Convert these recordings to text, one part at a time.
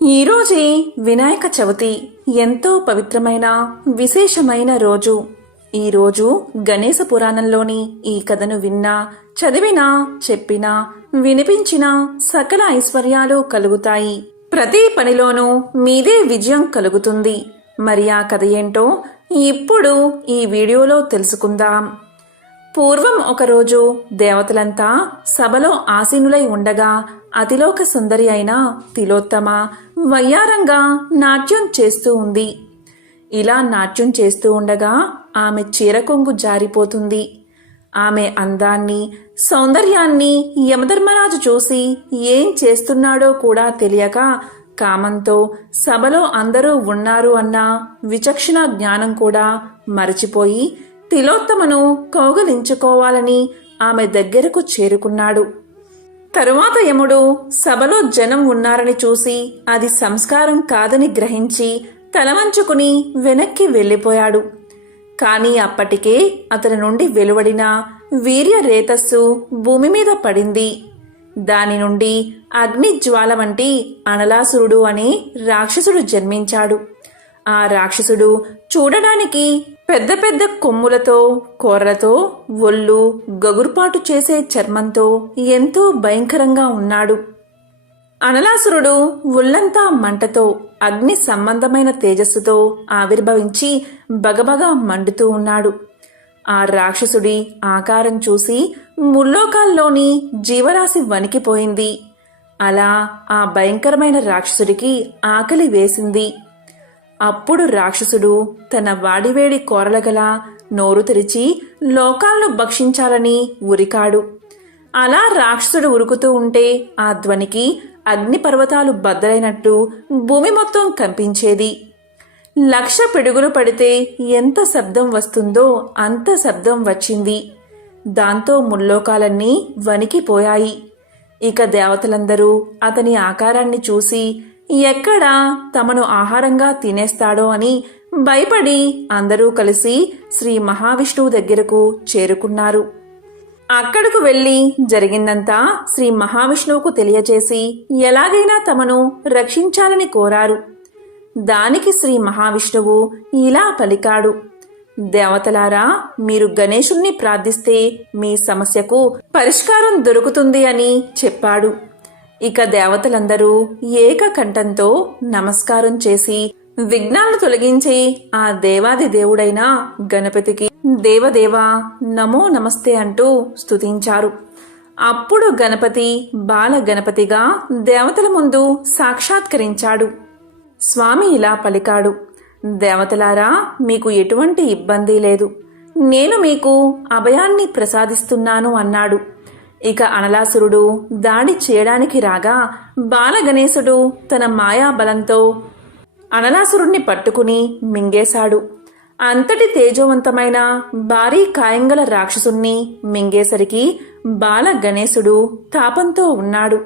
ఈరోజే వినాయక చవితి. ఎంతో పవిత్రమైన విశేషమైన రోజు. ఈరోజు గణేశ పురాణంలోని ఈ కథను విన్నా, చదివినా, చెప్పినా, వినిపించినా సకల ఐశ్వర్యాలు కలుగుతాయి. ప్రతి పనిలోనూ మీదే విజయం కలుగుతుంది. మరి ఆ కథ ఏంటో ఇప్పుడు ఈ వీడియోలో తెలుసుకుందాం. పూర్వం ఒకరోజు దేవతలంతా సభలో ఆసీనులై ఉండగా అతిలోక సుందరి అయిన తిలోత్తమ వయ్యారంగా నాట్యం చేస్తూ ఉంది. ఇలా నాట్యం చేస్తూ ఉండగా ఆమె చీరకొంగు జారిపోతుంది. ఆమె అందాన్ని, సౌందర్యాన్ని యమధర్మరాజు చూసి ఏం చేస్తున్నాడో కూడా తెలియక కామంతో సభలో అందరూ ఉన్నారు అన్న విచక్షణ జ్ఞానం కూడా మరచిపోయి తిలోత్తమను కౌగలించుకోవాలని ఆమె దగ్గరకు చేరుకున్నాడు. తరువాత యముడు సభలో జనం ఉన్నారని చూసి అది సంస్కారం కాదని గ్రహించి తలవంచుకుని వెనక్కి వెళ్ళిపోయాడు. కాని అప్పటికే అతని నుండి వెలువడిన వీర్య రేతస్సు భూమి మీద పడింది. దాని నుండి అగ్నిజ్వాల వంటి అనలాసురుడు అనే రాక్షసుడు జన్మించాడు. ఆ రాక్షసుడు చూడడానికి పెద్ద పెద్ద కొమ్ములతో, కోర్రలతో, ఒళ్ళు గగుర్పాటు చేసే చర్మంతో ఎంతో భయంకరంగా ఉన్నాడు. అనలాసురుడు ఒళ్లంతా మంటతో, అగ్ని సంబంధమైన తేజస్సుతో ఆవిర్భవించి బగబగా మండుతూ ఉన్నాడు. ఆ రాక్షసుడి ఆకారం చూసి ముల్లోకాల్లోని జీవరాశి వణికిపోయింది. అలా ఆ భయంకరమైన రాక్షసుడికి ఆకలి వేసింది. అప్పుడు రాక్షసుడు తన వాడివేడి కోరలగల నోరు తెరిచి లోకాలను భక్షించాలని ఉరికాడు. అలా రాక్షసుడు ఉరుకుతూ ఉంటే ఆ ధ్వనికి అగ్నిపర్వతాలు బద్దలైనట్టు భూమి మొత్తం కంపించేది. 1,00,000 పిడుగులు పడితే ఎంత శబ్దం వస్తుందో అంత శబ్దం వచ్చింది. దాంతో ముల్లోకాలన్నీ వణికిపోయాయి. ఇక దేవతలందరూ అతని ఆకారాన్ని చూసి ఎక్కడ తమను ఆహారంగా తినేస్తాడో అని భయపడి అందరూ కలిసి శ్రీ మహావిష్ణువు దగ్గరకు చేరుకున్నారు. అక్కడకు వెళ్లి జరిగిందంతా శ్రీ మహావిష్ణువుకు తెలియచేసి ఎలాగైనా తమను రక్షించాలని కోరారు. దానికి శ్రీ మహావిష్ణువు ఇలా పలికాడు: దేవతలారా, మీరు గణేశుణ్ణి ప్రార్థిస్తే మీ సమస్యకు పరిష్కారం దొరుకుతుంది అని చెప్పాడు. ఇక దేవతలందరూ ఏకకంఠంతో నమస్కారం చేసి విఘ్నాలను తొలగించి ఆ దేవాది దేవుడైన గణపతికి దేవదేవా నమో నమస్తే అంటూ స్తుతించారు. అప్పుడు గణపతి బాల గణపతిగా దేవతల ముందు సాక్షాత్కరించాడు. స్వామి ఇలా పలికాడు: దేవతలారా, మీకు ఎటువంటి ఇబ్బంది లేదు, నేను మీకు అభయాన్ని ప్రసాదిస్తున్నాను అన్నాడు. ఇక అనలాసురుడు దాడి చేయడానికి రాగా బాలగణేశుడు తన మాయాబలంతో అనలాసురుణ్ణి పట్టుకుని మింగేశాడు. అంతటి తేజోవంతమైన భారీ కాయంగల రాక్షసుణ్ణి మింగేసరికి బాలగణేశుడు తాపంతో ఉన్నాడు.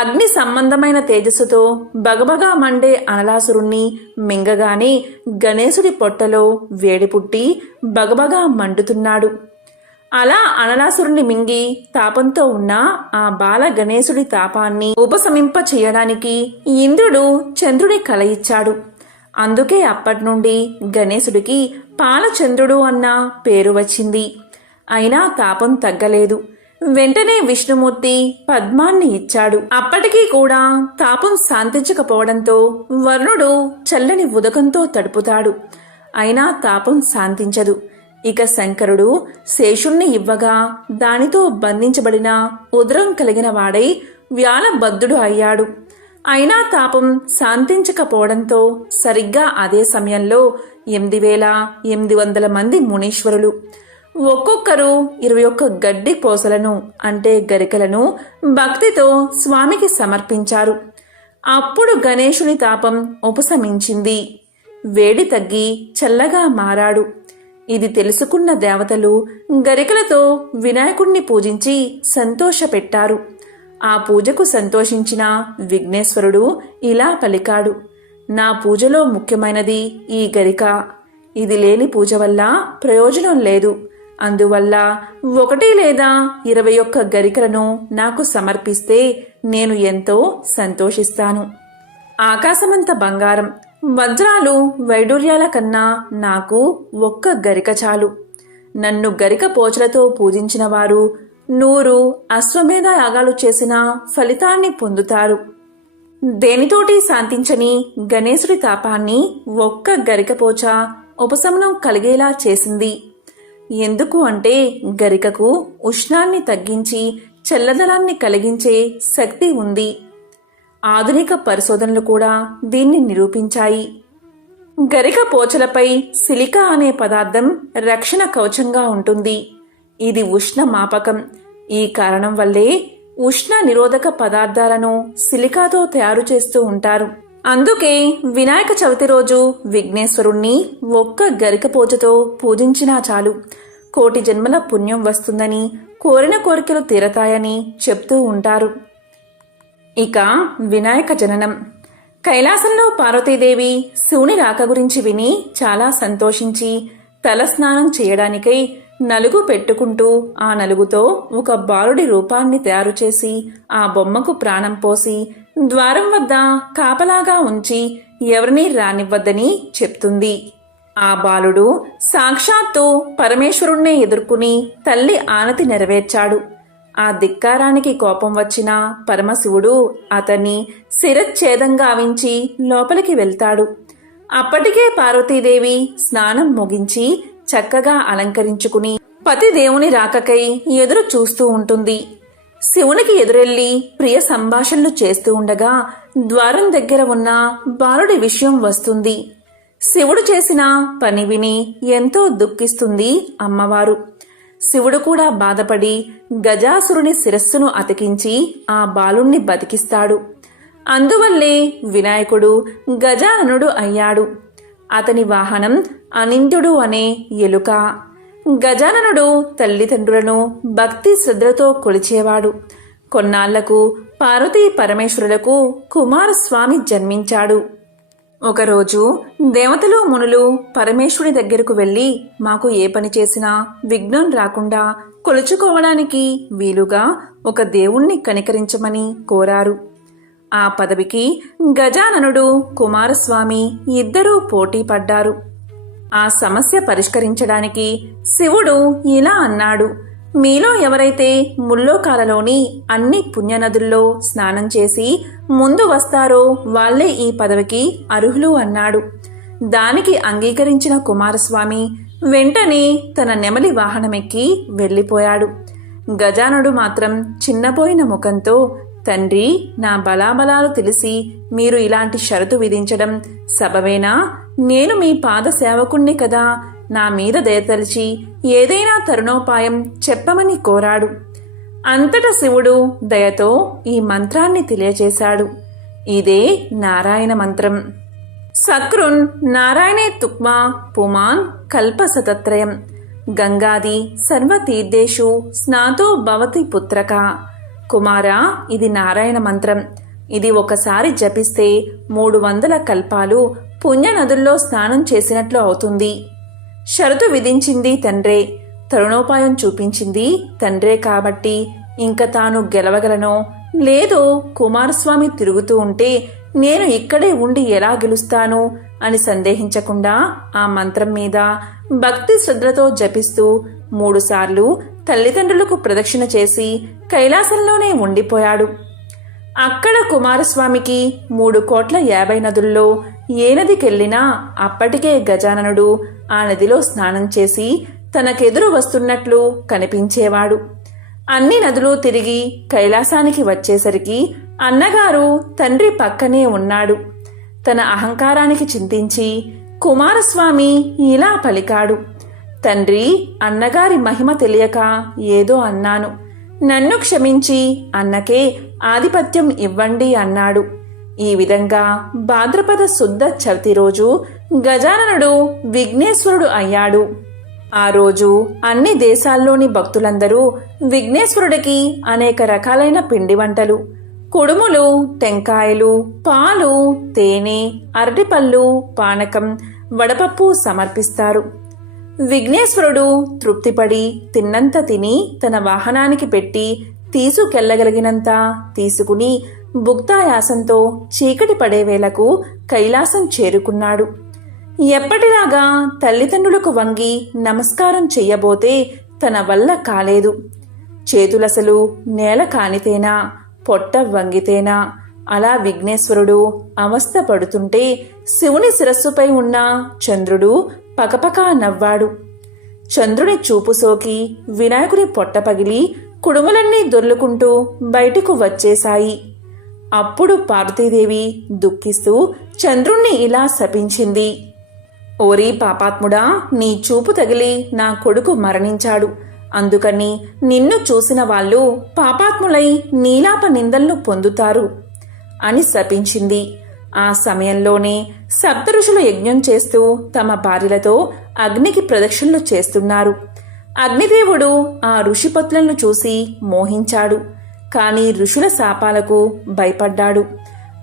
అగ్ని సంబంధమైన తేజస్సుతో బగబగా మండే అనలాసురుణ్ణి మింగగానే గణేశుడి పొట్టలో వేడి పుట్టి బగబగా మండుతున్నాడు. అలా అనలాసురుణ్ణి మింగి తాపంతో ఉన్న ఆ బాల గణేశుడి తాపాన్ని ఉపశమింప చేయడానికి ఇంద్రుడు చంద్రుడి కల ఇచ్చాడు. అందుకే అప్పటినుండి గణేశుడికి పాలచంద్రుడు అన్న పేరు వచ్చింది. అయినా తాపం తగ్గలేదు. వెంటనే విష్ణుమూర్తి పద్మాన్ని ఇచ్చాడు. అప్పటికీ కూడా తాపం శాంతించకపోవడంతో వరుణుడు చల్లని ఉదకంతో తడుపుతాడు. అయినా తాపం శాంతించదు. ఇక శంకరుడు శేషుణ్ణి ఇవ్వగా దానితో బంధించబడిన ఉదరం కలిగిన వాడై వ్యాలబద్ధుడు అయ్యాడు. అయినా తాపం శాంతించకపోవడంతో సరిగ్గా అదే సమయంలో 8,800 మంది మునీశ్వరులు ఒక్కొక్కరు 21 గడ్డి పోసలను అంటే గరికలను భక్తితో స్వామికి సమర్పించారు. అప్పుడు గణేశుని తాపం ఉపశమించింది. వేడి తగ్గి చల్లగా మారాడు. ఇది తెలుసుకున్న దేవతలు గరికలతో వినాయకుణ్ణి పూజించి సంతోషపెట్టారు. ఆ పూజకు సంతోషించిన విఘ్నేశ్వరుడు ఇలా పలికాడు: నా పూజలో ముఖ్యమైనది ఈ గరిక. ఇది లేని పూజ వల్ల ప్రయోజనం లేదు. అందువల్ల 1 లేదా 21 గరికలను నాకు సమర్పిస్తే నేను ఎంతో సంతోషిస్తాను. ఆకాశమంత బంగారం, వజ్రాలు, వైడూర్యాల కన్నా నాకు ఒక్క గరిక చాలు. నన్ను గరిక పోచలతో పూజించిన వారు 100 అశ్వమేధ యాగాలు చేసిన ఫలితాన్ని పొందుతారు. దేనితోటి శాంతించని గణేశుడి తాపాన్ని ఒక్క గరికపోచ ఉపశమనం కలిగేలా చేసింది. ఎందుకు అంటే గరికకు ఉష్ణాన్ని తగ్గించి చల్లదనాన్ని కలిగించే శక్తి ఉంది. ఆధునిక పరిశోధనలు కూడా దీన్ని నిరూపించాయి. గరిక పోచలపై సిలికా అనే పదార్థం రక్షణ కవచంగా ఉంటుంది. ఇది ఉష్ణ మాపకం. ఈ కారణం వల్లే ఉష్ణ నిరోధక పదార్థాలను సిలికాతో తయారు చేస్తూ ఉంటారు. అందుకే వినాయక చవితి రోజు విఘ్నేశ్వరుణ్ణి ఒక్క గరికపోచతో పూజించినా చాలు, కోటి జన్మల పుణ్యం వస్తుందని, కోరిన కోరికలు తీరతాయని చెప్తూ ఉంటారు. ఇక వినాయక జననం. కైలాసంలో పార్వతీదేవి శివుని రాక గురించి విని చాలా సంతోషించి తలస్నానం చేయడానికై నలుగు పెట్టుకుంటూ ఆ నలుగుతో ఒక బాలుడి రూపాన్ని తయారు చేసి ఆ బొమ్మకు ప్రాణం పోసి ద్వారం వద్ద కాపలాగా ఉంచి ఎవరినీ రానివ్వద్దని చెప్తుంది. ఆ బాలుడు సాక్షాత్తు పరమేశ్వరుణ్ణే ఎదుర్కొని తల్లి ఆనతి నెరవేర్చాడు. ఆ ధిక్కారానికి కోపం వచ్చిన పరమశివుడు అతన్ని శిరచ్ఛేదంగా గావించి లోపలికి వెళ్తాడు. అప్పటికే పార్వతీదేవి స్నానం ముగించి చక్కగా అలంకరించుకుని పతిదేవుని రాకకై ఎదురు చూస్తూ ఉంటుంది. శివునికి ఎదురెళ్లి ప్రియ సంభాషణలు చేస్తూ ఉండగా ద్వారం దగ్గర ఉన్న బాలుడి విషయం వస్తుంది. శివుడు చేసిన పని విని ఎంతో దుఃఖిస్తుంది అమ్మవారు. శివుడు కూడా బాధపడి గజాసురుని శిరస్సును అతికించి ఆ బాలుణ్ణి బతికిస్తాడు. అందువల్లే వినాయకుడు గజాననుడు అయ్యాడు. అతని వాహనం అనింద్యుడు అనే ఎలుక. గజాననుడు తల్లిదండ్రులను భక్తి శ్రద్ధలతో కొలిచేవాడు. కొన్నాళ్లకు పార్వతీ పరమేశ్వరులకు కుమారస్వామి జన్మించాడు. ఒకరోజు దేవతలు మునులు పరమేశ్వరుని దగ్గరకు వెళ్లి మాకు ఏ పని చేసినా విఘ్నం రాకుండా కొలుచుకోవడానికి వీలుగా ఒక దేవుణ్ణి కనికరించమని కోరారు. ఆ పదవికి గజాననుడు కుమారస్వామి ఇద్దరూ పోటీ పడ్డారు. ఆ సమస్య పరిష్కరించడానికి శివుడు ఇలా అన్నాడు: మీలో ఎవరైతే ముల్లోకాలలోని అన్ని పుణ్యనదుల్లో స్నానం చేసి ముందు వస్తారో వాళ్లే ఈ పదవికి అర్హులు అన్నాడు. దానికి అంగీకరించిన కుమారస్వామి వెంటనే తన నెమలి వాహనమెక్కి వెళ్ళిపోయాడు. గజానుడు మాత్రం చిన్నపోయిన ముఖంతో, తండ్రి, నా బలాబలాలు తెలిసి మీరు ఇలాంటి షరతు విధించడం సబవేనా? నేను మీ పాద సేవకుణ్ణి కదా, నా మీద దయతలిచి ఏదైనా తరుణోపాయం చెప్పమని కోరాడు. అంతటా శివుడు దయతో ఈ మంత్రాన్ని తెలియచేశాడు. ఇదే నారాయణ మంత్రం. సక్రున్ నారాయణే తుక్మా పుమాన్ కల్పసతత్రయం గంగాది సర్వతీర్థేషు స్నాతో భవతి పుత్రక. కుమారా, ఇది నారాయణ మంత్రం. ఇది ఒకసారి జపిస్తే 300 కల్పాలు పుణ్యనదుల్లో స్నానం చేసినట్లు అవుతుంది. షరతు విధించింది తండ్రే, తరుణోపాయం చూపించింది తండ్రే కాబట్టి ఇంక తాను గెలవగలనో లేదో కుమారస్వామి తిరుగుతూ ఉంటే నేను ఇక్కడే ఉండి ఎలా గెలుస్తాను అని సందేహించకుండా ఆ మంత్రం మీద భక్తి శ్రద్ధలతో జపిస్తూ 3 సార్లు తల్లిదండ్రులకు ప్రదక్షిణ చేసి కైలాసంలోనే ఉండిపోయాడు. అక్కడ కుమారస్వామికి 3,50,00,000 నదుల్లో ఏ నదికెళ్లినా అప్పటికే గజాననుడు ఆ నదిలో స్నానం చేసి తనకెదురు వస్తున్నట్లు కనిపించేవాడు. అన్ని నదులు తిరిగి కైలాసానికి వచ్చేసరికి అన్నగారు తండ్రి పక్కనే ఉన్నాడు. తన అహంకారానికి చింతించి కుమారస్వామి ఇలా పలికాడు: తండ్రి, అన్నగారి మహిమ తెలియక ఏదో అన్నాను. నన్ను క్షమించి అన్నకే ఆధిపత్యం ఇవ్వండి అన్నాడు. ఈ విధంగా భాద్రపద శుద్ధ చవితి రోజు గజాననుడు విఘ్నేశ్వరుడు అయ్యాడు. ఆ రోజు అన్ని దేశాల్లోని భక్తులందరూ విఘ్నేశ్వరుడికి అనేక రకాలైన పిండి వంటలు, కుడుములు, టెంకాయలు, పాలు, తేనె, అరటిపళ్ళు, పానకం, వడపప్పు సమర్పిస్తారు. విఘ్నేశ్వరుడు తృప్తిపడి తిన్నంత తిని తన వాహనానికి పెట్టి తీసుకెళ్లగలిగినంత తీసుకుని భుక్తాయాసంతో చీకటి పడేవేళకు కైలాసం చేరుకున్నాడు. ఎప్పటిలాగా తల్లిదండ్రులకు వంగి నమస్కారం చెయ్యబోతే తన వల్ల కాలేదు. చేతులసలు నేల కానితేనా, పొట్ట వంగితేనా? అలా విఘ్నేశ్వరుడు అవస్థ పడుతుంటే శివుని శిరస్సుపై ఉన్న చంద్రుడు పకపకా నవ్వాడు. చంద్రుని చూపు సోకి వినాయకుని పొట్ట పగిలి కుడుములన్నీ దొర్లుకుంటూ బయటకు వచ్చేశాయి. అప్పుడు పార్వతీదేవి దుఃఖిస్తూ చంద్రుణ్ణి ఇలా శపించింది. ఓరి పాపాత్ముడా, నీ చూపు తగిలి నా కొడుకు మరణించాడు. అందుకని నిన్ను చూసిన వాళ్ళు పాపాత్ములై నీలాప నిందలను పొందుతారు అని శపించింది. ఆ సమయంలోనే సప్తఋషులు యజ్ఞం చేస్తూ తమ భార్యలతో అగ్నికి ప్రదక్షిణలు చేస్తున్నారు. అగ్నిదేవుడు ఆ ఋషిపత్నులను చూసి మోహించాడు. కాని ఋషుల శాపాలకు భయపడ్డాడు.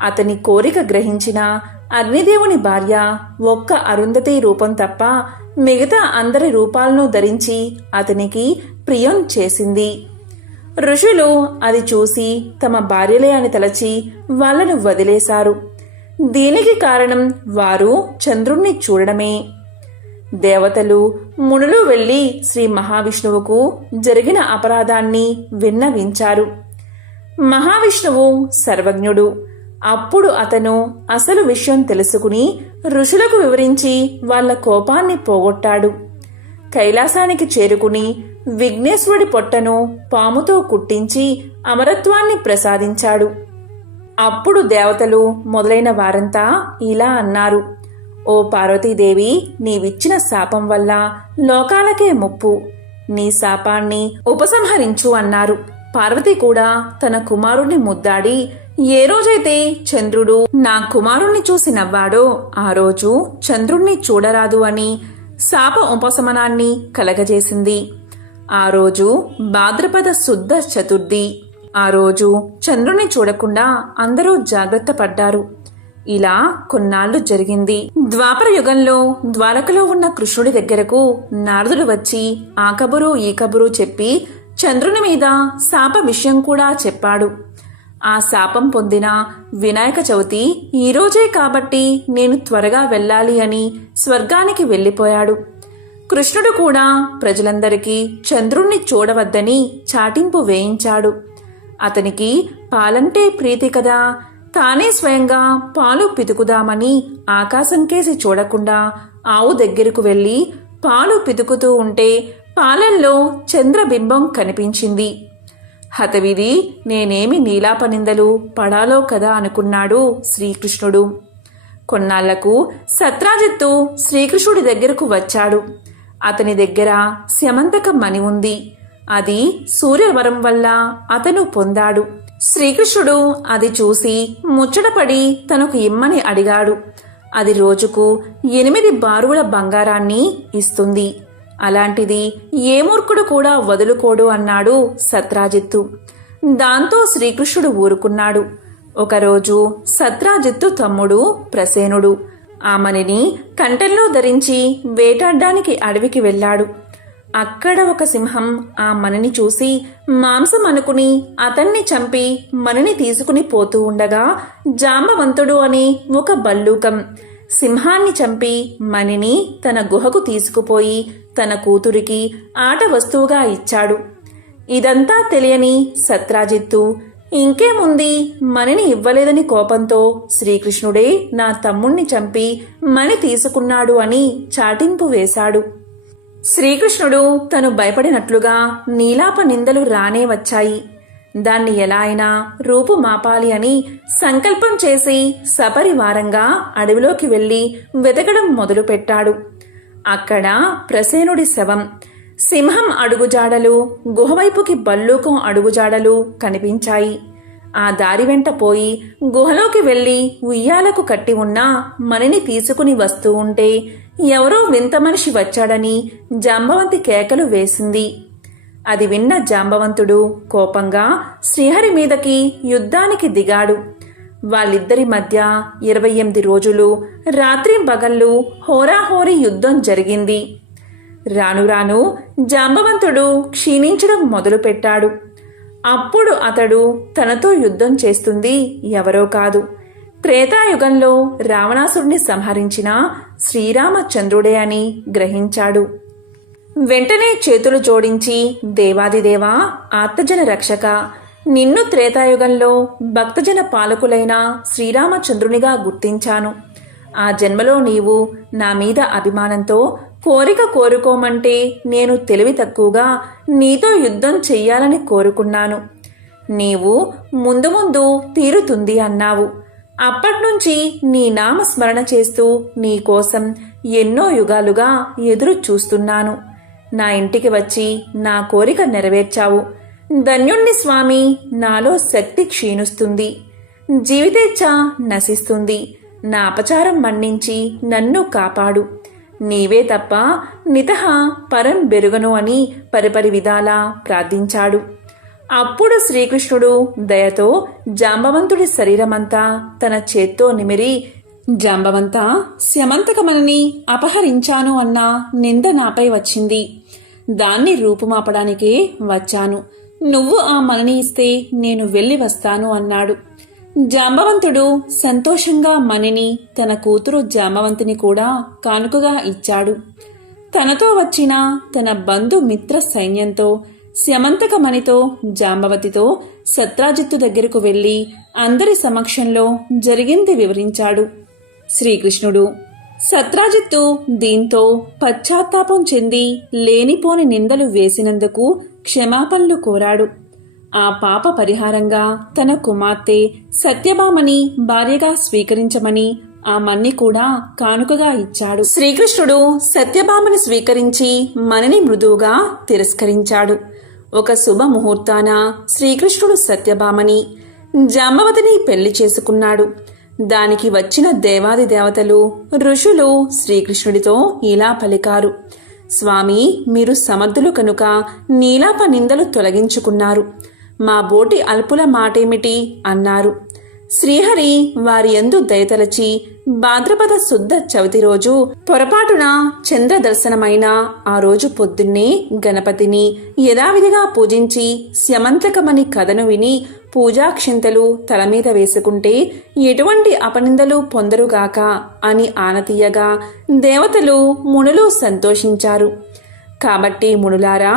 అతని కోరిక గ్రహించిన అగ్నిదేవుని భార్య ఒక్క అరుంధతి రూపం తప్ప మిగతా అందరి రూపాలను ధరించి అతనికి ప్రియం చేసింది. ఋషులు అది చూసి తమ భార్యలే అని తలచి వాళ్లను వదిలేశారు. దీనికి కారణం వారు చంద్రుణ్ణి చూడడమే. దేవతలు, మునులు వెళ్లి శ్రీ మహావిష్ణువుకు జరిగిన అపరాధాన్ని విన్నవించారు. మహావిష్ణువు సర్వజ్ఞుడు. అప్పుడు అతను అసలు విషయం తెలుసుకుని ఋషులకు వివరించి వాళ్ల కోపాన్ని పోగొట్టాడు. కైలాసానికి చేరుకుని విఘ్నేశ్వరుడి పొట్టను పాముతో కుట్టించి అమరత్వాన్ని ప్రసాదించాడు. అప్పుడు దేవతలు మొదలైన వారంతా ఇలా అన్నారు: ఓ పార్వతీదేవి, నీవిచ్చిన శాపం వల్ల లోకాలకే ముప్పు. నీ శాపాన్ని ఉపసంహరించు అన్నారు. పార్వతి కూడా తన కుమారుణ్ణి ముద్దాడి, ఏ రోజైతే చంద్రుడు నా కుమారుణ్ణి చూసి నవ్వాడో ఆ రోజు చంద్రుణ్ణి చూడరాదు అని శాప ఉపశమనాన్ని కలగజేసింది. ఆ రోజు భాద్రపద శుద్ధ చతుర్థి. ఆ రోజు చంద్రుణ్ణి చూడకుండా అందరూ జాగ్రత్త పడ్డారు. ఇలా కొన్నాళ్లు జరిగింది. ద్వాపర యుగంలో ద్వారకలో ఉన్న కృష్ణుడి దగ్గరకు నారదుడు వచ్చి ఆ కబురు ఈ కబురు చెప్పి చంద్రుని మీద శాప విషయం కూడా చెప్పాడు. ఆ శాపం పొందిన వినాయక చవితి ఈరోజే కాబట్టి నేను త్వరగా వెళ్ళాలి అని స్వర్గానికి వెళ్ళిపోయాడు. కృష్ణుడు కూడా ప్రజలందరికీ చంద్రుణ్ణి చూడవద్దని చాటింపు వేయించాడు. అతనికి పాలంటే ప్రీతి కదా, తానే స్వయంగా పాలు పితుకుదామని ఆకాశంకేసి చూడకుండా ఆవు దగ్గరకు వెళ్లి పాలు పితుకుతూ ఉంటే పాలల్లో చంద్రబింబం కనిపించింది. హతవిధి, నేనేమి నీలాపనిందలు పడాలో కదా అనుకున్నాడు శ్రీకృష్ణుడు. కొన్నాళ్లకు సత్రాజిత్తు శ్రీకృష్ణుడి దగ్గరకు వచ్చాడు. అతని దగ్గర స్యమంతక మణి ఉంది. అది సూర్యవరం వల్ల అతను పొందాడు. శ్రీకృష్ణుడు అది చూసి ముచ్చటపడి తనకు ఇమ్మని అడిగాడు. అది రోజుకు 8 బారువుల బంగారాన్ని ఇస్తుంది. అలాంటిది ఏ మూర్ఖుడు కూడా వదులుకోడు అన్నాడు సత్రాజిత్తు. దాంతో శ్రీకృష్ణుడు ఊరుకున్నాడు. ఒకరోజు సత్రాజిత్తు తమ్ముడు ప్రసేనుడు ఆ మణిని కంఠంలో ధరించి వేటాడ్డానికి అడవికి వెళ్ళాడు. అక్కడ ఒక సింహం ఆ మణిని చూసి మాంసం అనుకుని అతన్ని చంపి మణిని తీసుకుని పోతూ ఉండగా జాంబవంతుడు అని ఒక బల్లూకం సింహాన్ని చంపి మణిని తన గుహకు తీసుకుపోయి తన కూతురికి ఆట వస్తువుగా ఇచ్చాడు. ఇదంతా తెలియని సత్రాజిత్తు ఇంకేముంది, మణిని ఇవ్వలేదని కోపంతో శ్రీకృష్ణుడే నా తమ్ముణ్ణి చంపి మణి తీసుకున్నాడు అని చాటింపు వేశాడు. శ్రీకృష్ణుడు తను భయపడినట్లుగా నీలాప నిందలు రానే వచ్చాయి. దాన్ని ఎలా అయినా రూపుమాపాలి అని సంకల్పం చేసి సపరివారంగా అడవిలోకి వెళ్లి వెతకడం మొదలుపెట్టాడు. అక్కడ ప్రసేనుడి శవం, సింహం అడుగుజాడలు, గుహవైపుకి బల్లూకం అడుగుజాడలు కనిపించాయి. ఆ దారి వెంట పోయి గుహలోకి వెళ్లి ఉయ్యాలకు కట్టి ఉన్న మణిని తీసుకుని వస్తూ ఉంటే ఎవరో వింత మనిషి వచ్చాడని జాంబవంతి కేకలు వేసింది. అది విన్న జాంబవంతుడు కోపంగా శ్రీహరి మీదకి యుద్ధానికి దిగాడు. వాళ్ళిద్దరి మధ్య 28 రోజులు రాత్రి పగళ్ళు హోరాహోరీ యుద్ధం జరిగింది. రాను రాను జాంబవంతుడు క్షీణించడం మొదలుపెట్టాడు. అప్పుడు అతడు తనతో యుద్ధం చేస్తుంది ఎవరో కాదు, త్రేతాయుగంలో రావణాసురుని సంహరించిన శ్రీరామచంద్రుడే అని గ్రహించాడు. వెంటనే చేతులు జోడించి, దేవాదిదేవా, ఆర్తజన రక్షక, నిన్ను త్రేతాయుగంలో భక్తజన పాలకులైన శ్రీరామచంద్రునిగా గుర్తించాను. ఆ జన్మలో నీవు నా మీద అభిమానంతో కోరిక కోరుకోమంటే నేను తెలివి తక్కువగా నీతో యుద్ధం చెయ్యాలని కోరుకున్నాను. నీవు ముందు ముందు తీరుతుంది అన్నావు. అప్పట్నుంచి నీ నామస్మరణ చేస్తూ నీ కోసం ఎన్నో యుగాలుగా ఎదురు చూస్తున్నాను. నా ఇంటికి వచ్చి నా కోరిక నెరవేర్చావు. ధన్యుణ్ణి స్వామి. నాలో శక్తి క్షీణిస్తుంది, జీవితేచ్ఛ నశిస్తుంది. నా అపచారం మన్నించి నన్ను కాపాడు. నీవే తప్ప నితహ పరం బెరుగను అని పరిపరి విధాలా ప్రార్థించాడు. అప్పుడు శ్రీకృష్ణుడు దయతో జాంబవంతుడి శరీరమంతా తన చేత్తో నిమిరి, జాంబవంతా, స్యమంతకమణిని అపహరించాను అన్న నింద నాపై వచ్చింది. దాన్ని రూపుమాపడానికే వచ్చాను. నువ్వు ఆ మణిని ఇస్తే నేను వెళ్ళి వస్తాను అన్నాడు. జాంబవంతుడు సంతోషంగా మణిని తన కూతురు జాంబవంతిని కూడా కానుకగా ఇచ్చాడు. తనతో వచ్చిన తన బంధుమిత్ర సైన్యంతో స్యమంతకమణితో జాంబవతితో సత్రాజిత్తు దగ్గరకు వెళ్లి అందరి సమక్షంలో జరిగింది వివరించాడు శ్రీకృష్ణుడు. సత్రాజిత్తు దీంతో పశ్చాత్తాపం చెంది లేనిపోని నిందలు వేసినందుకు క్షమాపణలు కోరాడు. ఆ పాప పరిహారంగా తన కుమార్తె సత్యభామని భార్యగా స్వీకరించమని ఆ మణి కూడా కానుకగా ఇచ్చాడు. శ్రీకృష్ణుడు సత్యభామని స్వీకరించి మణిని మృదువుగా తిరస్కరించాడు. ఒక శుభ ముహూర్తాన శ్రీకృష్ణుడు సత్యభామని జాంబవతిని పెళ్లి చేసుకున్నాడు. దానికి వచ్చిన దేవాది దేవతలు, ఋషులు శ్రీకృష్ణుడితో ఇలా పలికారు: స్వామి, మీరు సమర్థులు కనుక నీలాప నిందలు తొలగించుకున్నారు. మా బోటి అల్పుల మాటేమిటి అన్నారు. శ్రీహరి వారి యందు దయతలచి భాద్రపద శుద్ధ చవితి రోజు పొరపాటున చంద్ర దర్శనమైన ఆ రోజు పొద్దున్నే గణపతిని యథావిధిగా పూజించి స్యమంతకమని కథను విని పూజాక్షింతలు తల మీద వేసుకుంటే ఎటువంటి అపనిందలు పొందరుగాక అని ఆనతీయగా దేవతలు మునులు సంతోషించారు. కాబట్టి మునులారా,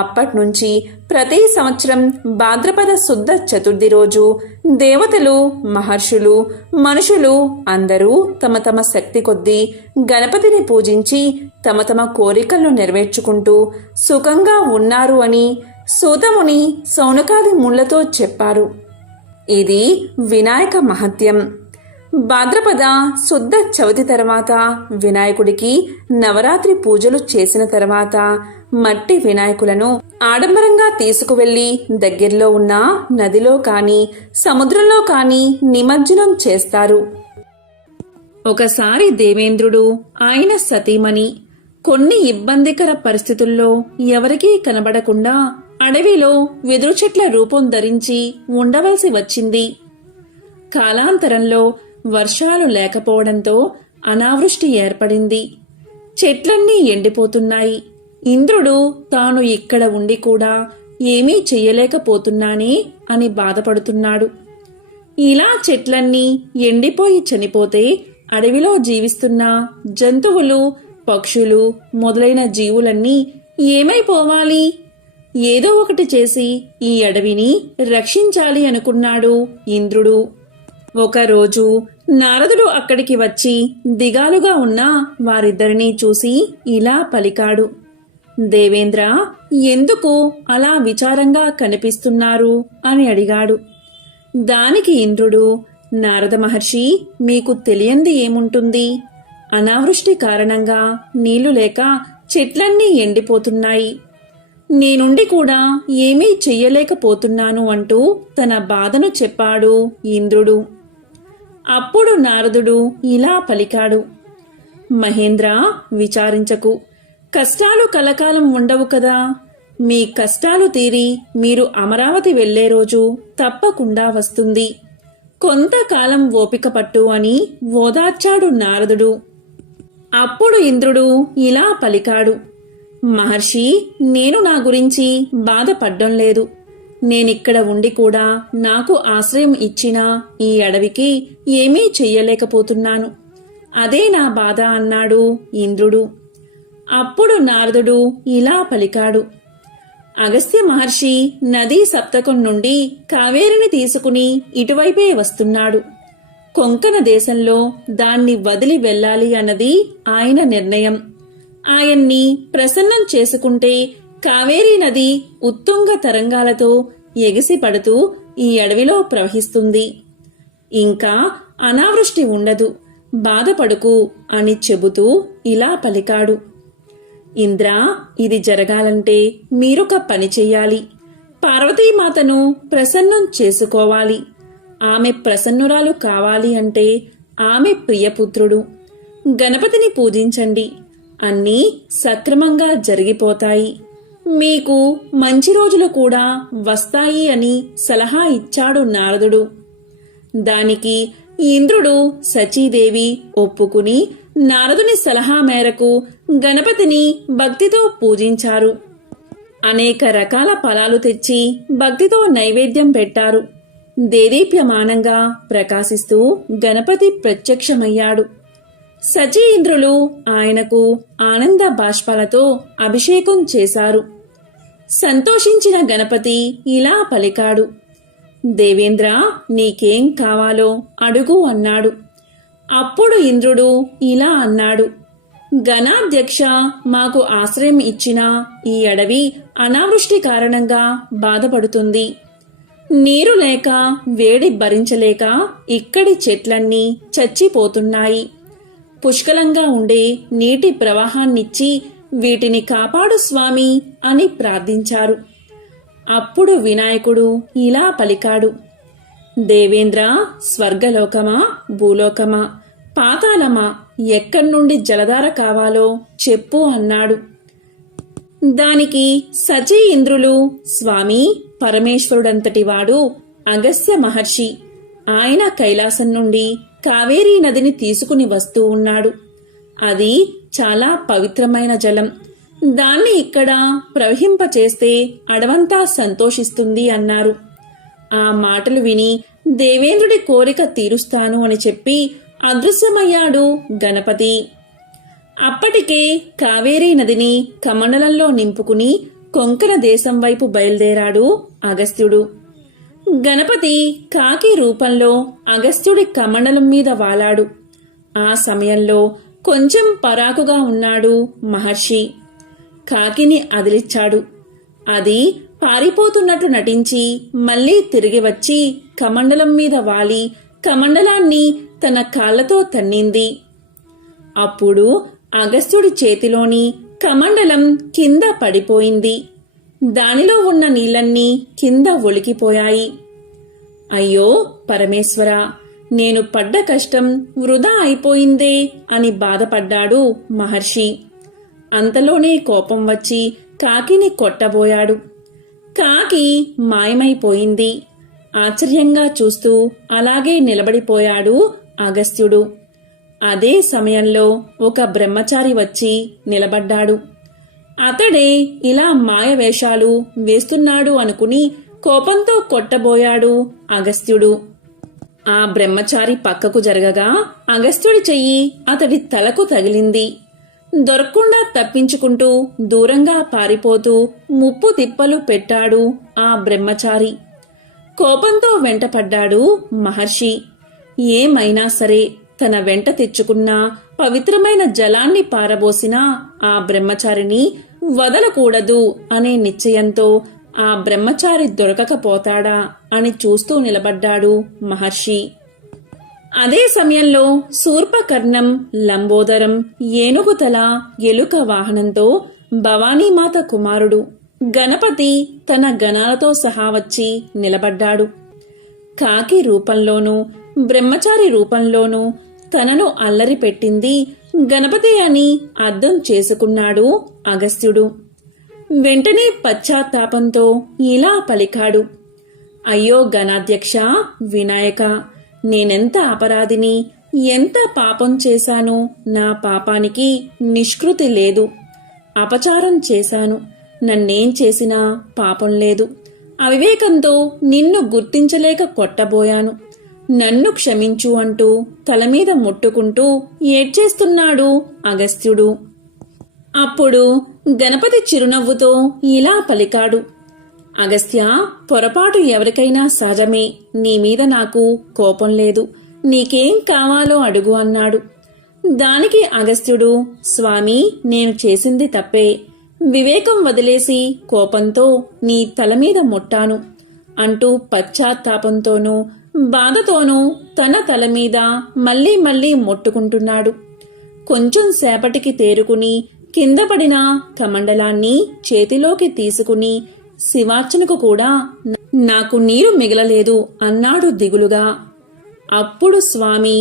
అప్పట్నుంచి ప్రతి సంవత్సరం భాద్రపద శుద్ధ చతుర్థి రోజు దేవతలు, మహర్షులు, మనుషులు అందరూ తమ తమ శక్తి కొద్దీ గణపతిని పూజించి తమ తమ కోరికలను నెరవేర్చుకుంటూ సుఖంగా ఉన్నారు అని సూతముని సౌనకాది ముళ్లతో చెప్పారు. ఇది వినాయక మహత్యం. భాద్రపద శుద్ధ చవితి తర్వాత వినాయకుడికి నవరాత్రి పూజలు చేసిన తర్వాత మట్టి వినాయకులను ఆడంబరంగా తీసుకువెళ్లి దగ్గరలో ఉన్న నదిలో కాని సముద్రంలో కాని నిమజ్జనం చేస్తారు. ఒకసారి దేవేంద్రుడు, ఆయన సతీమణి కొన్ని ఇబ్బందికర పరిస్థితుల్లో ఎవరికీ కనబడకుండా అడవిలో వెదురు చెట్ల రూపం ధరించి ఉండవలసి వచ్చింది. కాలాంతరంలో వర్షాలు లేకపోవడంతో అనావృష్టి ఏర్పడింది. చెట్లన్నీ ఎండిపోతున్నాయి. ఇంద్రుడు తాను ఇక్కడ ఉండి కూడా ఏమీ చెయ్యలేకపోతున్నానే అని బాధపడుతున్నాడు. ఇలా చెట్లన్నీ ఎండిపోయి చనిపోతే అడవిలో జీవిస్తున్న జంతువులు, పక్షులు మొదలైన జీవులన్నీ ఏమైపోవాలి? ఏదో ఒకటి చేసి ఈ అడవిని రక్షించాలి అనుకున్నాడు ఇంద్రుడు. ఒకరోజు నారదుడు అక్కడికి వచ్చి దిగాలుగా ఉన్న వారిద్దరినీ చూసి ఇలా పలికాడు: దేవేంద్ర, ఎందుకు అలా విచారంగా కనిపిస్తున్నారు అని అడిగాడు. దానికి ఇంద్రుడు, నారద మహర్షి, మీకు తెలియంది ఏముంటుంది? అనావృష్టి కారణంగా నీళ్లు లేక చెట్లన్నీ ఎండిపోతున్నాయి. నేనుండి కూడా ఏమీ చెయ్యలేకపోతున్నాను అంటూ తన బాధను చెప్పాడు ఇంద్రుడు. అప్పుడు నారదుడు ఇలా పలికాడు: మహేంద్ర, విచారించకు. కష్టాలు కలకాలం ఉండవు కదా. మీ కష్టాలు తీరి మీరు అమరావతి వెళ్లే రోజు తప్పకుండా వస్తుంది. కొంతకాలం ఓపిక పట్టు అని ఓదార్చాడు నారదుడు. అప్పుడు ఇంద్రుడు ఇలా పలికాడు: మహర్షి, నేను నా గురించి బాధపడ్డం లేదు. నేనిక్కడ ఉండి కూడా నాకు ఆశ్రయం ఇచ్చిన ఈ అడవికి ఏమీ చెయ్యలేకపోతున్నాను. అదే నా బాధ అన్నాడు ఇంద్రుడు. అప్పుడు నారదుడు ఇలా పలికాడు. అగస్త్య మహర్షి నదీ సప్తకం నుండి కావేరిని తీసుకుని ఇటువైపే వస్తున్నాడు. కొంకణ దేశంలో దాన్ని వదిలి వెళ్ళాలి అన్నది ఆయన నిర్ణయం. ఆయన్ని ప్రసన్నం చేసుకుంటే కావేరీ నది ఉత్తుంగ తరంగాలతో ఎగిసిపడుతూ ఈ అడవిలో ప్రవహిస్తుంది. ఇంకా అనావృష్టి ఉండదు, బాధపడుకు అని చెబుతూ ఇలా పలికాడు. ఇంద్రా, ఇది జరగాలంటే మీరొక పని చెయ్యాలి. పార్వతీమాతను ప్రసన్నం చేసుకోవాలి. ఆమె ప్రసన్నురాలు కావాలి అంటే ఆమె ప్రియపుత్రుడు గణపతిని పూజించండి. అన్నీ సక్రమంగా జరిగిపోతాయి. మీకు మంచి రోజులు కూడా వస్తాయి అని సలహా ఇచ్చాడు నారదుడు. దానికి ఇంద్రుడు సచీదేవి ఒప్పుకుని నారదుని సలహా మేరకు గణపతిని భక్తితో పూజించారు. అనేక రకాల ఫలాలు తెచ్చి భక్తితో నైవేద్యం పెట్టారు. దేదీప్యమానంగా ప్రకాశిస్తూ గణపతి ప్రత్యక్షమయ్యాడు. సచీ ఇంద్రులు ఆయనకు ఆనంద బాష్పాలతో అభిషేకం చేశారు. సంతోషించిన గణపతి ఇలా పలికాడు. దేవేంద్ర, నీకేం కావాలో అడుగు అన్నాడు. అప్పుడు ఇంద్రుడు ఇలా అన్నాడు. గణాధ్యక్ష, మాకు ఆశ్రయం ఇచ్చిన ఈ అడవి అనావృష్టి కారణంగా బాధపడుతుంది. నీరు లేక వేడి భరించలేక ఇక్కడి చెట్లన్నీ చచ్చిపోతున్నాయి. పుష్కలంగా ఉండే నీటి ప్రవాహాన్నిచ్చి వీటిని కాపాడు స్వామి అని ప్రార్థించారు. అప్పుడు వినాయకుడు ఇలా పలికాడు. దేవేంద్ర, స్వర్గలోకమా, భూలోకమా, పాతాళమా, ఎక్కడ్నుండి జలధార కావాలో చెప్పు అన్నాడు. దానికి సచీ ఇంద్రులు, స్వామి, పరమేశ్వరుడంతటివాడు అగస్త్య మహర్షి. ఆయన కైలాసం నుండి కావేరీ నదిని తీసుకుని వస్తూ ఉన్నాడు. అది చాలా పవిత్రమైన జలం. దాన్ని ఇక్కడ ప్రవహింపచేస్తే అడవంతా సంతోషిస్తుంది అన్నారు. ఆ మాటలు విని దేవేంద్రుడి కోరిక తీరుస్తాను అని చెప్పి అదృశ్యమయ్యాడు గణపతి. అప్పటికే కావేరీ నదిని కమండలంలో నింపుకుని కొంకణ దేశం వైపు బయలుదేరాడు అగస్త్యుడు. గణపతి కాకి రూపంలో అగస్త్యుడి కమండలం మీద వాలాడు. ఆ సమయంలో కొంచెం పరాకుగా ఉన్నాడు మహర్షి. కాకిని అదిలిచ్చాడు. అది పారిపోతున్నట్టు నటించి మళ్లీ తిరిగి వచ్చి కమండలం మీద వాలి కమండలాన్ని తన కాళ్లతో తన్నింది. అప్పుడు అగస్త్యుడి చేతిలోని కమండలం కింద పడిపోయింది. దానిలో ఉన్న నీళ్లన్నీ కింద ఒలికిపోయాయి. అయ్యో పరమేశ్వరా, నేను పడ్డ కష్టం వృధా అయిపోయిందే అని బాధపడ్డాడు మహర్షి. అంతలోనే కోపం వచ్చి కాకిని కొట్టబోయాడు. కాకి మాయమైపోయింది. ఆశ్చర్యంగా చూస్తూ అలాగే నిలబడిపోయాడు అగస్త్యుడు. అదే సమయంలో ఒక బ్రహ్మచారి వచ్చి నిలబడ్డాడు. అతడే ఇలా మాయవేషాలు వేస్తున్నాడు అనుకుని కోపంతో కొట్టబోయాడు అగస్త్యుడు. ఆ బ్రహ్మచారి పక్కకు జరగగా అగస్త్యుడి చెయ్యి అతడి తలకు తగిలింది. దొరకకుండా తప్పించుకుంటూ దూరంగా పారిపోతూ ముప్పు తిప్పలు పెట్టాడు ఆ బ్రహ్మచారి. కోపంతో వెంటపడ్డాడు మహర్షి. ఏమైనా సరే తన వెంట తెచ్చుకున్న పవిత్రమైన జలాన్ని పారబోసిన ఆ బ్రహ్మచారిని వదలకూడదు అనే నిశ్చయంతో ఆ బ్రహ్మచారి దొరకకపోతాడా అని చూస్తూ నిలబడ్డాడు మహర్షి. అదే సమయంలో శూర్పకర్ణం, లంబోదరం, ఏనుగుతల, ఎలుక వాహనంతో భవానీమాత కుమారుడు గణపతి తన గణాలతో సహా వచ్చి నిలబడ్డాడు. కాకి రూపంలోనూ బ్రహ్మచారి రూపంలోనూ తనను అల్లరి పెట్టింది గణపతి అని అర్థం చేసుకున్నాడు అగస్త్యుడు. వెంటనే పశ్చాత్తాపంతో ఇలా పలికాడు. అయ్యో గణాధ్యక్ష, వినాయక, నేనెంత అపరాధిని, ఎంత పాపం చేశాను. నా పాపానికి నిష్కృతి లేదు. అపచారం చేశాను. నన్నేం చేసినా పాపం లేదు. అవివేకంతో నిన్ను గుర్తించలేక కొట్టబోయాను. నన్ను క్షమించు అంటూ తలమీద ముట్టుకుంటూ ఏడ్చేస్తున్నాడు అగస్త్యుడు. అప్పుడు గణపతి చిరునవ్వుతో ఇలా పలికాడు. అగస్త్య, పొరపాటు ఎవరికైనా సహజమే. నీ మీద నాకు కోపం లేదు. నీకేం కావాలో అడుగు అన్నాడు. దానికి అగస్త్యుడు, స్వామి, నేను చేసింది తప్పే. వివేకం వదిలేసి కోపంతో నీ తలమీద ముట్టాను అంటూ పశ్చాత్తాపంతోనూ బాధతోనూ తన తలమీద మళ్లీ మళ్లీ ముట్టుకుంటున్నాడు. కొంచెం సేపటికి తేరుకుని కింద పడిన కమండలాన్ని చేతిలోకి తీసుకుని శివార్చనకు కూడా నాకు నీరు మిగలలేదు అన్నాడు దిగులుగా. అప్పుడు స్వామి,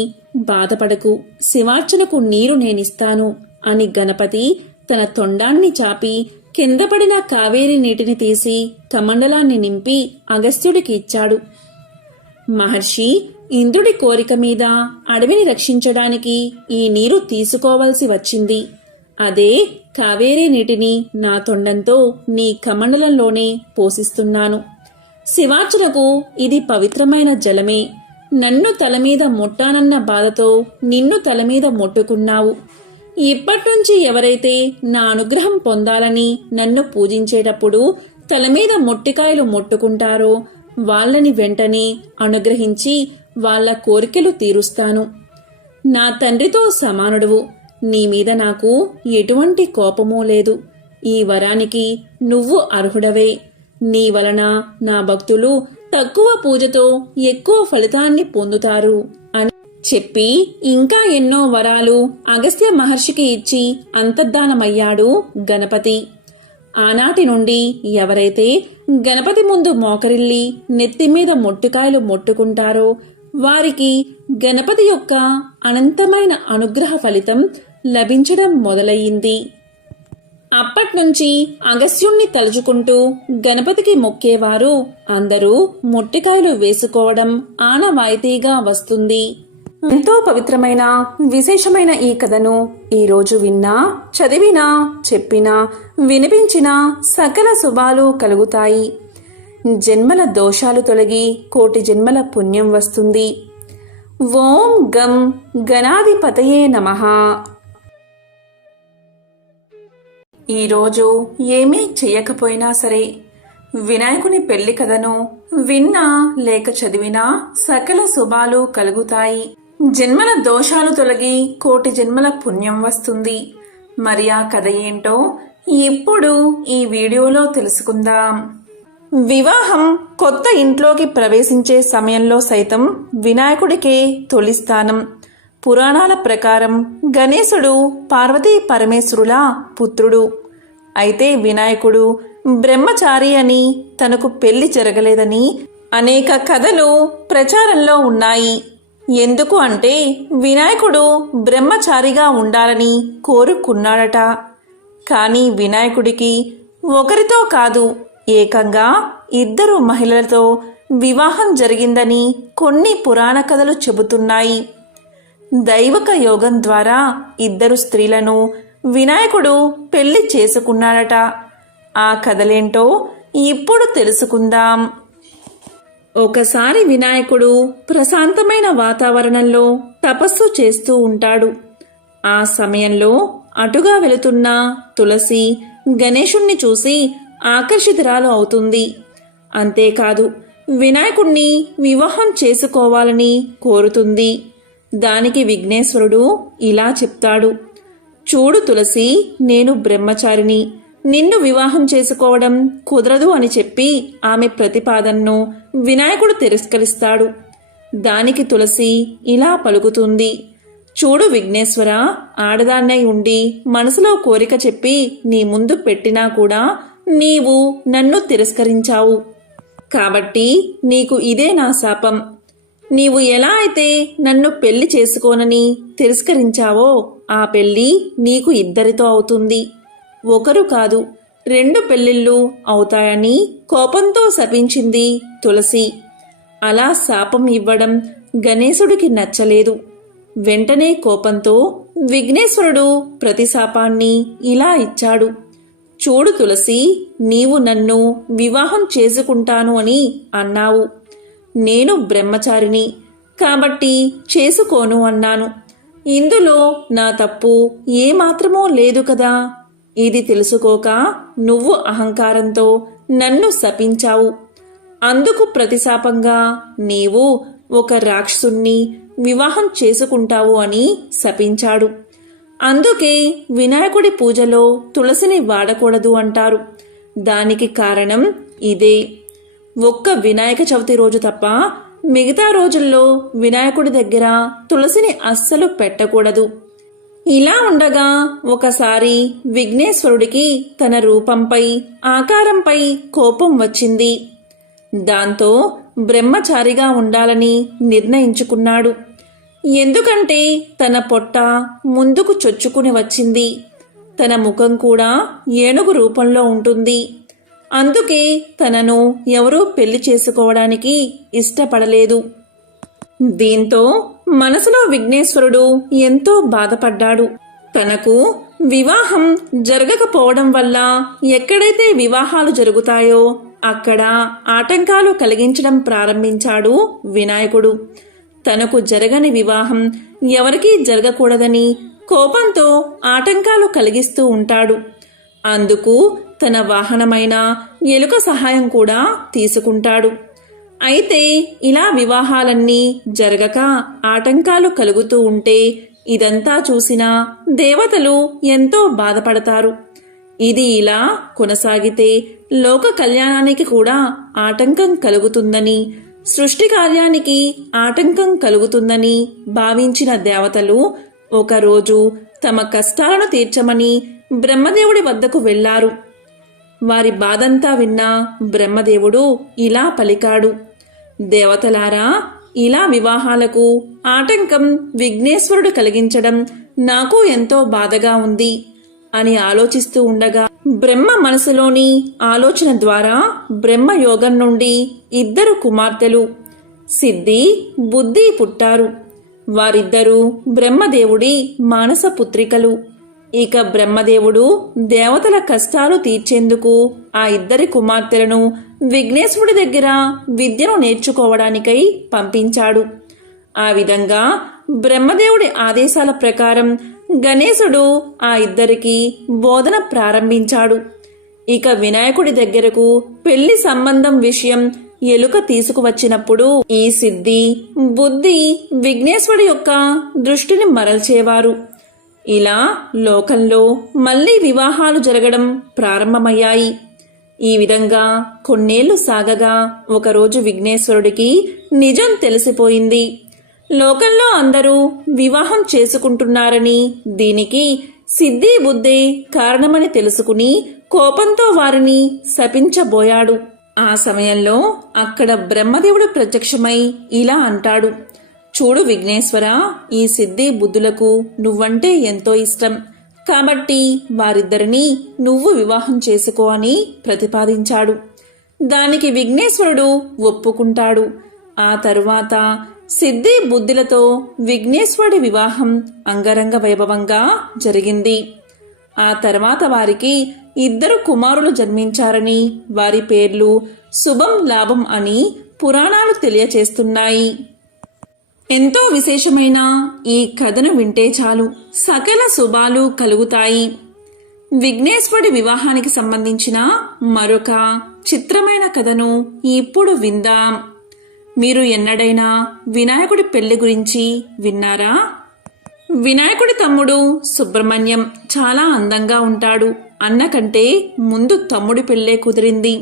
బాధపడకు, శివార్చనకు నీరు నేనిస్తాను అని గణపతి తన తొండాన్ని చాపి కింద పడిన కావేరి నీటిని తీసి కమండలాన్ని నింపి అగస్త్యుడికి ఇచ్చాడు. మహర్షి, ఇంద్రుడి కోరిక మీద అడవిని రక్షించడానికి ఈ నీరు తీసుకోవలసి వచ్చింది. అదే కావేరీ నీటిని నా తొండంతో నీ కమండలంలోనే పోసిస్తున్నాను. శివార్చనకు ఇది పవిత్రమైన జలమే. నన్ను తలమీద ముట్టానన్న బాధతో నిన్ను తలమీద ముట్టుకున్నావు. ఇప్పట్నుంచి ఎవరైతే నా అనుగ్రహం పొందాలని నన్ను పూజించేటప్పుడు తలమీద మొట్టికాయలు ముట్టుకుంటారో వాళ్ళని వెంటనే అనుగ్రహించి వాళ్ళ కోరికలు తీరుస్తాను. నా తండ్రితో సమానుడువు. నీ మీద నాకు ఎటువంటి కోపమూ లేదు. ఈ వరానికి నువ్వు అర్హుడవే. నీ వలన నా భక్తులు తక్కువ పూజతో ఎక్కువ ఫలితాన్ని పొందుతారు అని చెప్పి ఇంకా ఎన్నో వరాలు అగస్త్య మహర్షికి ఇచ్చి అంతర్ధానమయ్యాడు గణపతి. ఆనాటి నుండి ఎవరైతే గణపతి ముందు మోకరిల్లి నెత్తిమీద మొట్టికాయలు మొట్టుకుంటారో వారికి గణపతి యొక్క అనంతమైన అనుగ్రహ ఫలితం లభించడం మొదలయ్యింది. అప్పట్నుంచి అగస్త్యుణ్ణి తలుచుకుంటూ గణపతికి మొక్కేవారు అందరూ మొట్టికాయలు వేసుకోవడం ఆనవాయితీగా వస్తుంది. ఎంతో పవిత్రమైన విశేషమైన ఈ కథను ఈరోజు విన్నా, చదివినా, చెప్పినా, వినిపించినా సకల శుభాలు కలుగుతాయి. జన్మల దోషాలు తొలగి కోటి జన్మల పుణ్యం వస్తుంది. ఓం గం గణాధిపతయే నమః. ఈరోజు ఏమీ చెయ్యకపోయినా సరే వినాయకుని పెళ్లి కథను విన్నా లేక చదివినా సకల శుభాలు కలుగుతాయి. జన్మల దోషాలు తొలగి కోటి జన్మల పుణ్యం వస్తుంది. మరి ఆ కథ ఏంటో ఇప్పుడు ఈ వీడియోలో తెలుసుకుందాం. వివాహం కొత్త ఇంట్లోకి ప్రవేశించే సమయంలో సైతం వినాయకుడికే తొలి స్థానం. పురాణాల ప్రకారం గణేశుడు పార్వతీ పరమేశ్వరుల పుత్రుడు. అయితే వినాయకుడు బ్రహ్మచారి అని, తనకు పెళ్లి జరగలేదని అనేక కథలు ప్రచారంలో ఉన్నాయి. ఎందుకు అంటే వినాయకుడు బ్రహ్మచారిగా ఉండాలని కోరుకున్నాడట. కానీ వినాయకుడికి ఒకరితో కాదు, ఏకంగా 2 మహిళలతో వివాహం జరిగిందని కొన్ని పురాణ కథలు చెబుతున్నాయి. దైవక యోగం ద్వారా 2 స్త్రీలను వినాయకుడు పెళ్లి చేసుకున్నాడట. ఆ కథలేంటో ఇప్పుడు తెలుసుకుందాం. ఒకసారి వినాయకుడు ప్రశాంతమైన వాతావరణంలో తపస్సు చేస్తూ ఉంటాడు. ఆ సమయంలో అటుగా వెళుతున్న తులసి గణేశుణ్ణి చూసి ఆకర్షితురాలు అవుతుంది. అంతేకాదు, వినాయకుణ్ణి వివాహం చేసుకోవాలని కోరుతుంది. దానికి విఘ్నేశ్వరుడు ఇలా చెప్తాడు. చూడు తులసి, నేను బ్రహ్మచారిని, నిన్ను వివాహం చేసుకోవడం కుదరదు అని చెప్పి ఆమె ప్రతిపాదనను వినాయకుడు తిరస్కరిస్తాడు. దానికి తులసి ఇలా పలుకుతుంది. చూడు విఘ్నేశ్వర, ఆడదాన్నై ఉండి మనసులో కోరిక చెప్పి నీ ముందు పెట్టినా కూడా నీవు నన్ను తిరస్కరించావు. కాబట్టి నీకు ఇదే నా శాపం. నీవు ఎలా అయితే నన్ను పెళ్లి చేసుకోనని తిరస్కరించావో ఆ పెళ్లి నీకు 2 అవుతుంది. 1 కాదు, 2 పెళ్లిళ్ళు అవుతాయని కోపంతో శపించింది తులసి. అలా శాపం ఇవ్వడం గణేశుడికి నచ్చలేదు. వెంటనే కోపంతో విఘ్నేశ్వరుడు ప్రతిశాపాన్ని ఇలా ఇచ్చాడు. చూడు తులసి, నీవు నన్ను వివాహం చేసుకుంటాను అని అన్నావు. నేను బ్రహ్మచారిని కాబట్టి చేసుకోను అన్నాను. ఇందులో నా తప్పు ఏమాత్రమో లేదు కదా. ఇది తెలుసుకోక నువ్వు అహంకారంతో నన్ను శపించావు. అందుకు ప్రతిశాపంగా నీవు ఒక రాక్షసుణ్ణి వివాహం చేసుకుంటావు అని శపించాడు. అందుకే వినాయకుడి పూజలో తులసిని వాడకూడదు అంటారు. దానికి కారణం ఇదే. ఒక్క వినాయక చవితి రోజు తప్ప మిగతా రోజుల్లో వినాయకుడి దగ్గర తులసిని అస్సలు పెట్టకూడదు. ఇలా ఉండగా ఒకసారి విఘ్నేశ్వరుడికి తన రూపంపై, ఆకారంపై కోపం వచ్చింది. దాంతో బ్రహ్మచారిగా ఉండాలని నిర్ణయించుకున్నాడు. ఎందుకంటే తన పొట్ట ముందుకు చొచ్చుకుని వచ్చింది. తన ముఖం కూడా ఏనుగు రూపంలో ఉంటుంది. అందుకే తనను ఎవరూ పెళ్లి చేసుకోవడానికి ఇష్టపడలేదు. దీంతో మనసులో విఘ్నేశ్వరుడు ఎంతో బాధపడ్డాడు. తనకు వివాహం జరగకపోవడం వల్ల ఎక్కడైతే వివాహాలు జరుగుతాయో అక్కడ ఆటంకాలు కలిగించడం ప్రారంభించాడు వినాయకుడు. తనకు జరగని వివాహం ఎవరికీ జరగకూడదని కోపంతో ఆటంకాలు కలిగిస్తూ ఉంటాడు. అందుకు తన వాహనమైన ఎలుక సహాయం కూడా తీసుకుంటాడు. అయితే ఇలా వివాహాలన్నీ జరగక ఆటంకాలు కలుగుతూ ఉంటే ఇదంతా చూసిన దేవతలు ఎంతో బాధపడతారు. ఇది ఇలా కొనసాగితే లోక కళ్యాణానికి కూడా ఆటంకం కలుగుతుందని, సృష్టి కార్యానికి ఆటంకం కలుగుతుందని భావించిన దేవతలు ఒకరోజు తమ కష్టాలను తీర్చమని బ్రహ్మదేవుడి వద్దకు వెళ్లారు. వారి బాధంతా విన్న బ్రహ్మదేవుడు ఇలా పలికాడు: దేవతలారా, ఇలా వివాహాలకు ఆటంకం విఘ్నేశ్వరుడు కలిగించడం నాకు ఎంతో బాధగా ఉంది అని ఆలోచిస్తూ ఉండగా బ్రహ్మ మనసులోని ఆలోచన ద్వారా బ్రహ్మయోగం నుండి 2 కుమార్తెలు సిద్ధి, బుద్ధి పుట్టారు. వారిద్దరూ బ్రహ్మదేవుడి మానస పుత్రికలు. ఇక బ్రహ్మదేవుడు దేవతల కష్టాలు తీర్చేందుకు ఆ 2 కుమార్తెలను విఘ్నేశ్వరుడి దగ్గర విద్యను నేర్చుకోవడానికై పంపించాడు. ఆ విధంగా బ్రహ్మదేవుడి ఆదేశాల ప్రకారం గణేశుడు ఆ 2కి బోధన ప్రారంభించాడు. ఇక వినాయకుడి దగ్గరకు పెళ్లి సంబంధం విషయం ఎలుక తీసుకువచ్చినప్పుడు ఈ సిద్ధి, బుద్ధి విఘ్నేశ్వరుడి యొక్క దృష్టిని మరల్చేవారు. ఇలా లోకంలో మళ్లీ వివాహాలు జరగడం ప్రారంభమయ్యాయి. ఈ విధంగా కొన్నేళ్లు సాగగా ఒకరోజు విఘ్నేశ్వరుడికి నిజం తెలిసిపోయింది. లోకంలో అందరూ వివాహం చేసుకుంటున్నారని, దీనికి సిద్ధి, బుద్ధే కారణమని తెలుసుకుని కోపంతో వారిని శపించబోయాడు. ఆ సమయంలో అక్కడ బ్రహ్మదేవుడు ప్రత్యక్షమై ఇలా అంటాడు: చూడు విఘ్నేశ్వర, ఈ సిద్ధి బుద్ధులకు నువ్వంటే ఎంతో ఇష్టం కాబట్టి వారిద్దరినీ నువ్వు వివాహం చేసుకో అని ప్రతిపాదించాడు. దానికి విఘ్నేశ్వరుడు ఒప్పుకుంటాడు. ఆ తరువాత సిద్ధి, బుద్ధులతో విఘ్నేశ్వరుడి వివాహం అంగరంగ వైభవంగా జరిగింది. ఆ తర్వాత వారికి 2 కుమారులు జన్మించారని, వారి పేర్లు శుభం, లాభం అని పురాణాలు తెలియచేస్తున్నాయి. ఎంతో విశేషమైన ఈ కథను వింటే చాలు సకల శుభాలు కలుగుతాయి. విఘ్నేశ్వరుడి వివాహానికి సంబంధించిన మరొక చిత్రమైన కథను ఇప్పుడు విందాం. మీరు ఎన్నడైనా వినాయకుడి పెళ్లి గురించి విన్నారా? వినాయకుడి తమ్ముడు సుబ్రహ్మణ్యం చాలా అందంగా ఉంటాడు. అన్నకంటే ముందు తమ్ముడి పెళ్లే కుదిరింది.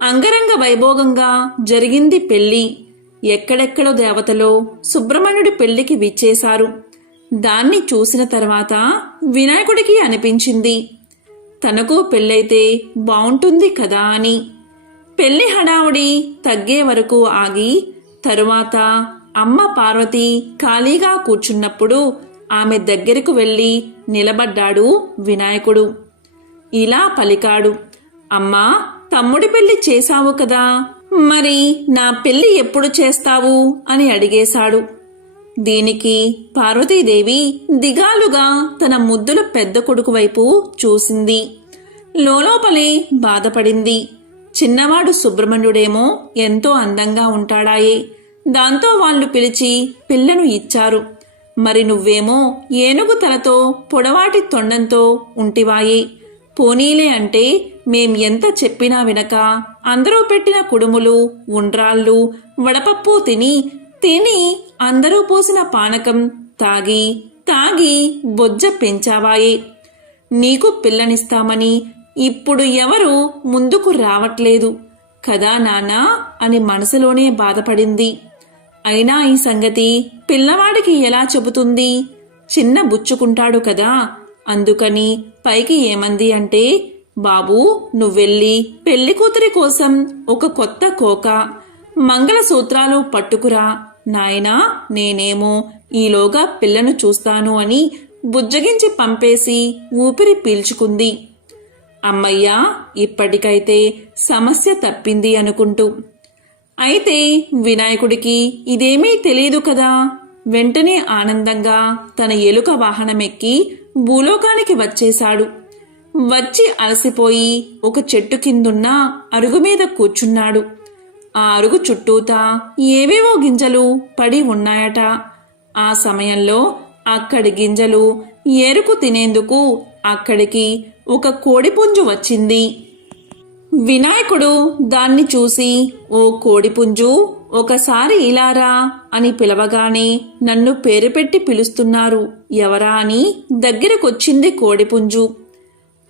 అంగరంగ వైభోగంగా జరిగింది పెళ్లి. ఎక్కడెక్కడో దేవతలో సుబ్రహ్మణ్యుడి పెళ్లికి విచ్చేశారు. దాన్ని చూసిన తర్వాత వినాయకుడికి అనిపించింది తనకు పెళ్ళైతే బావుంటుంది కదా అని. పెళ్లి హడావుడి తగ్గే వరకు ఆగి తరువాత అమ్మ పార్వతి ఖాళీగా కూర్చున్నప్పుడు ఆమె దగ్గరకు వెళ్లి నిలబడ్డాడు వినాయకుడు. ఇలా పలికాడు: అమ్మా, తమ్ముడి పెళ్లి చేశావు కదా, మరి నా పెళ్లి ఎప్పుడు చేస్తావు అని అడిగేశాడు. దీనికి పార్వతీదేవి దిగాలుగా తన ముద్దుల పెద్ద కొడుకు వైపు చూసింది. లోపలే బాధపడింది. చిన్నవాడు సుబ్రహ్మణ్యుడేమో ఎంతో అందంగా ఉంటాడాయే, దాంతో వాళ్ళు పిలిచి పిల్లను ఇచ్చారు. మరి నువ్వేమో ఏనుగు తలతో పొడవాటి తొండంతో ఉంటివాయే. పోనీలే అంటే మేం ఎంత చెప్పినా వినక అందరూ పెట్టిన కుడుములు, ఉండ్రాళ్ళు, వడపప్పు తిని అందరూ పోసిన పానకం తాగి తాగి బొజ్జ పెంచావాయే. నీకు పిల్లనిస్తామని ఇప్పుడు ఎవరు ముందుకు రావట్లేదు కదా నాన్నా అని మనసులోనే బాధపడింది. అయినా ఈ సంగతి పిల్లవాడికి ఎలా చెబుతుంది? చిన్న బుచ్చుకుంటాడు కదా, అందుకని పైకి ఏమంది అంటే, బాబూ నువ్వెళ్ళి పెళ్లికూతురి కోసం ఒక కొత్త కోక, మంగళసూత్రాలు పట్టుకురా నాయనా, నేనేమో ఈలోగా పిల్లను చూస్తాను అని బుజ్జగించి పంపేసి ఊపిరి పీల్చుకుంది. అమ్మయ్యా, ఇప్పటికైతే సమస్య తప్పింది అనుకుంటూ. అయితే వినాయకుడికి ఇదేమీ తెలీదు కదా. వెంటనే ఆనందంగా తన ఎలుక వాహనమెక్కి భూలోకానికి వచ్చేశాడు. వచ్చి అలసిపోయి ఒక చెట్టు కిందున్న అరుగు మీద కూర్చున్నాడు. ఆ అరుగు చుట్టూతా ఏవేవో గింజలు పడి ఉన్నాయట. ఆ సమయంలో అక్కడి గింజలు ఏరుకు తినేందుకు అక్కడికి ఒక కోడిపుంజు వచ్చింది. వినాయకుడు దాన్ని చూసి, ఓ కోడిపుంజు, ఒకసారి ఇలారా అని పిలవగానే నన్ను పేరు పెట్టి పిలుస్తున్నారు ఎవరా అని దగ్గరకొచ్చింది కోడిపుంజు.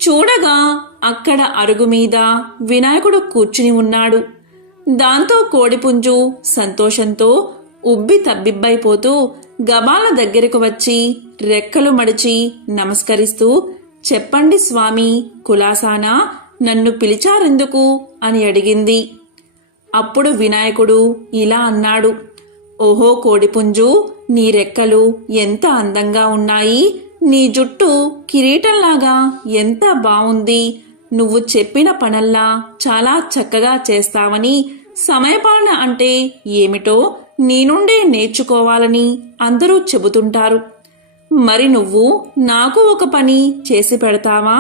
చూడగా అక్కడ అరుగు మీద వినాయకుడు కూర్చుని ఉన్నాడు. దాంతో కోడిపుంజు సంతోషంతో ఉబ్బి తబ్బిబ్బైపోతూ గబాల దగ్గరకు వచ్చి రెక్కలు మడిచి నమస్కరిస్తూ, చెప్పండి స్వామి, కులాసానా, నన్ను పిలిచారెందుకు అని అడిగింది. అప్పుడు వినాయకుడు ఇలా అన్నాడు, ఓహో కోడిపుంజు, నీ రెక్కలు ఎంత అందంగా ఉన్నాయి, నీ జుట్టు కిరీటంలాగా ఎంత బావుంది, నువ్వు చెప్పిన పనల్లా చాలా చక్కగా చేస్తావని, సమయపాలన అంటే ఏమిటో నీ నుండే నేర్చుకోవాలని అందరూ చెబుతుంటారు. మరి నువ్వు నాకు ఒక పని చేసి పెడతావా?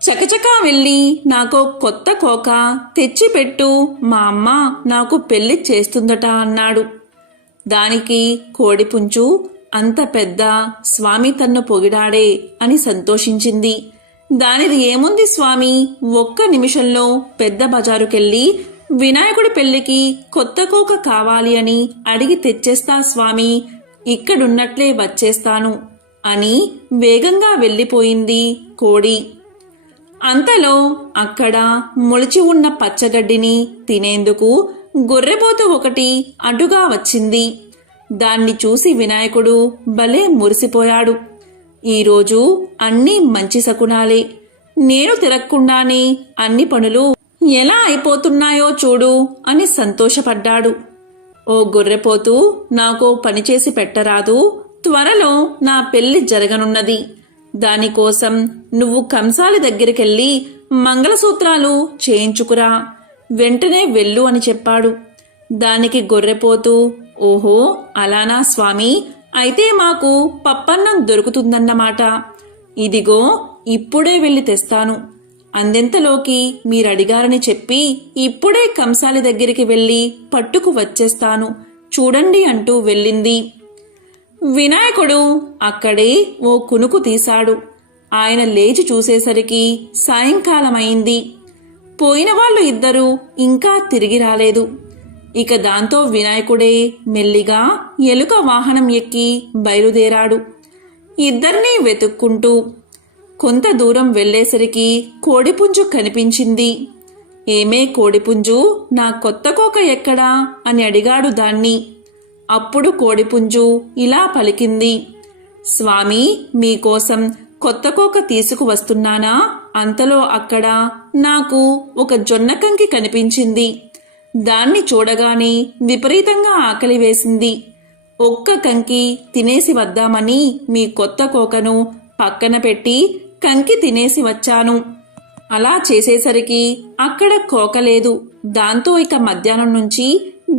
చకచకా వెళ్ళి నాకో కొత్త కోక తెచ్చిపెట్టు, మా అమ్మ నాకు పెళ్లి చేస్తుందట అన్నాడు. దానికి కోడిపుంజు, అంత పెద్ద స్వామి తన్ను పొగిడాడే అని సంతోషించింది. దానిది ఏముంది స్వామి, ఒక్క నిమిషంలో పెద్ద బజారుకెళ్ళి వినాయకుడి పెళ్లికి కొత్త కోక కావాలి అని అడిగి తెచ్చేస్తా స్వామి, ఇక్కడున్నట్లే వచ్చేస్తాను అని వేగంగా వెళ్ళిపోయింది కోడి. అంతలో అక్కడ మొలిచి ఉన్న పచ్చగడ్డిని తినేందుకు గొర్రెపోతు ఒకటి అడ్డుగా వచ్చింది. దాన్ని చూసి వినాయకుడు భలే మురిసిపోయాడు. ఈరోజు అన్నీ మంచి శకునాలే, నేను తిరగకుండానే అన్ని పనులు ఎలా అయిపోతున్నాయో చూడు అని సంతోషపడ్డాడు. ఓ గొర్రెపోతూ, నాకో పనిచేసి పెట్టరాదు, త్వరలో నా పెళ్లి జరగనున్నది, దానికోసం నువ్వు కంసాలి దగ్గరికెళ్ళి మంగళసూత్రాలు చేయించుకురా, వెంటనే వెళ్ళు అని చెప్పాడు. దానికి గొర్రెపోతూ, ఓహో అలానా స్వామి, అయితే మాకు పప్పన్నం దొరుకుతుందన్నమాట, ఇదిగో ఇప్పుడే వెళ్ళి తెస్తాను, అందెంతలోకి మీరడిగారని చెప్పి ఇప్పుడే కంసాలి దగ్గరికి వెళ్ళి పట్టుకు వచ్చేస్తాను చూడండి అంటూ వెళ్ళింది. వినాయకుడు అక్కడే ఓ కునుకు తీశాడు. ఆయన లేచి చూసేసరికి సాయంకాలమైంది. పోయిన వాళ్ళు ఇద్దరూ ఇంకా తిరిగి రాలేదు. ఇక దాంతో వినాయకుడే మెల్లిగా ఎలుక వాహనం ఎక్కి బయలుదేరాడు. ఇద్దరినీ వెతుక్కుంటూ కొంత దూరం వెళ్లేసరికి కోడిపుంజు కనిపించింది. ఏమే కోడిపుంజు, నా కొత్త కోక ఎక్కడా అని అడిగాడు దాన్ని. అప్పుడు కోడిపుంజు ఇలా పలికింది, స్వామి, మీకోసం కొత్త కోక తీసుకువస్తున్నానా? అంతలో అక్కడ నాకు ఒక జొన్నకంకి కనిపించింది. దాన్ని చూడగానే విపరీతంగా ఆకలి వేసింది. ఒక్క కంకి తినేసి వద్దామని మీ కొత్త కోకను పక్కన పెట్టి కంకి తినేసి వచ్చాను. అలా చేసేసరికి అక్కడ కోక లేదు. దాంతో ఇక మధ్యాహ్నం నుంచి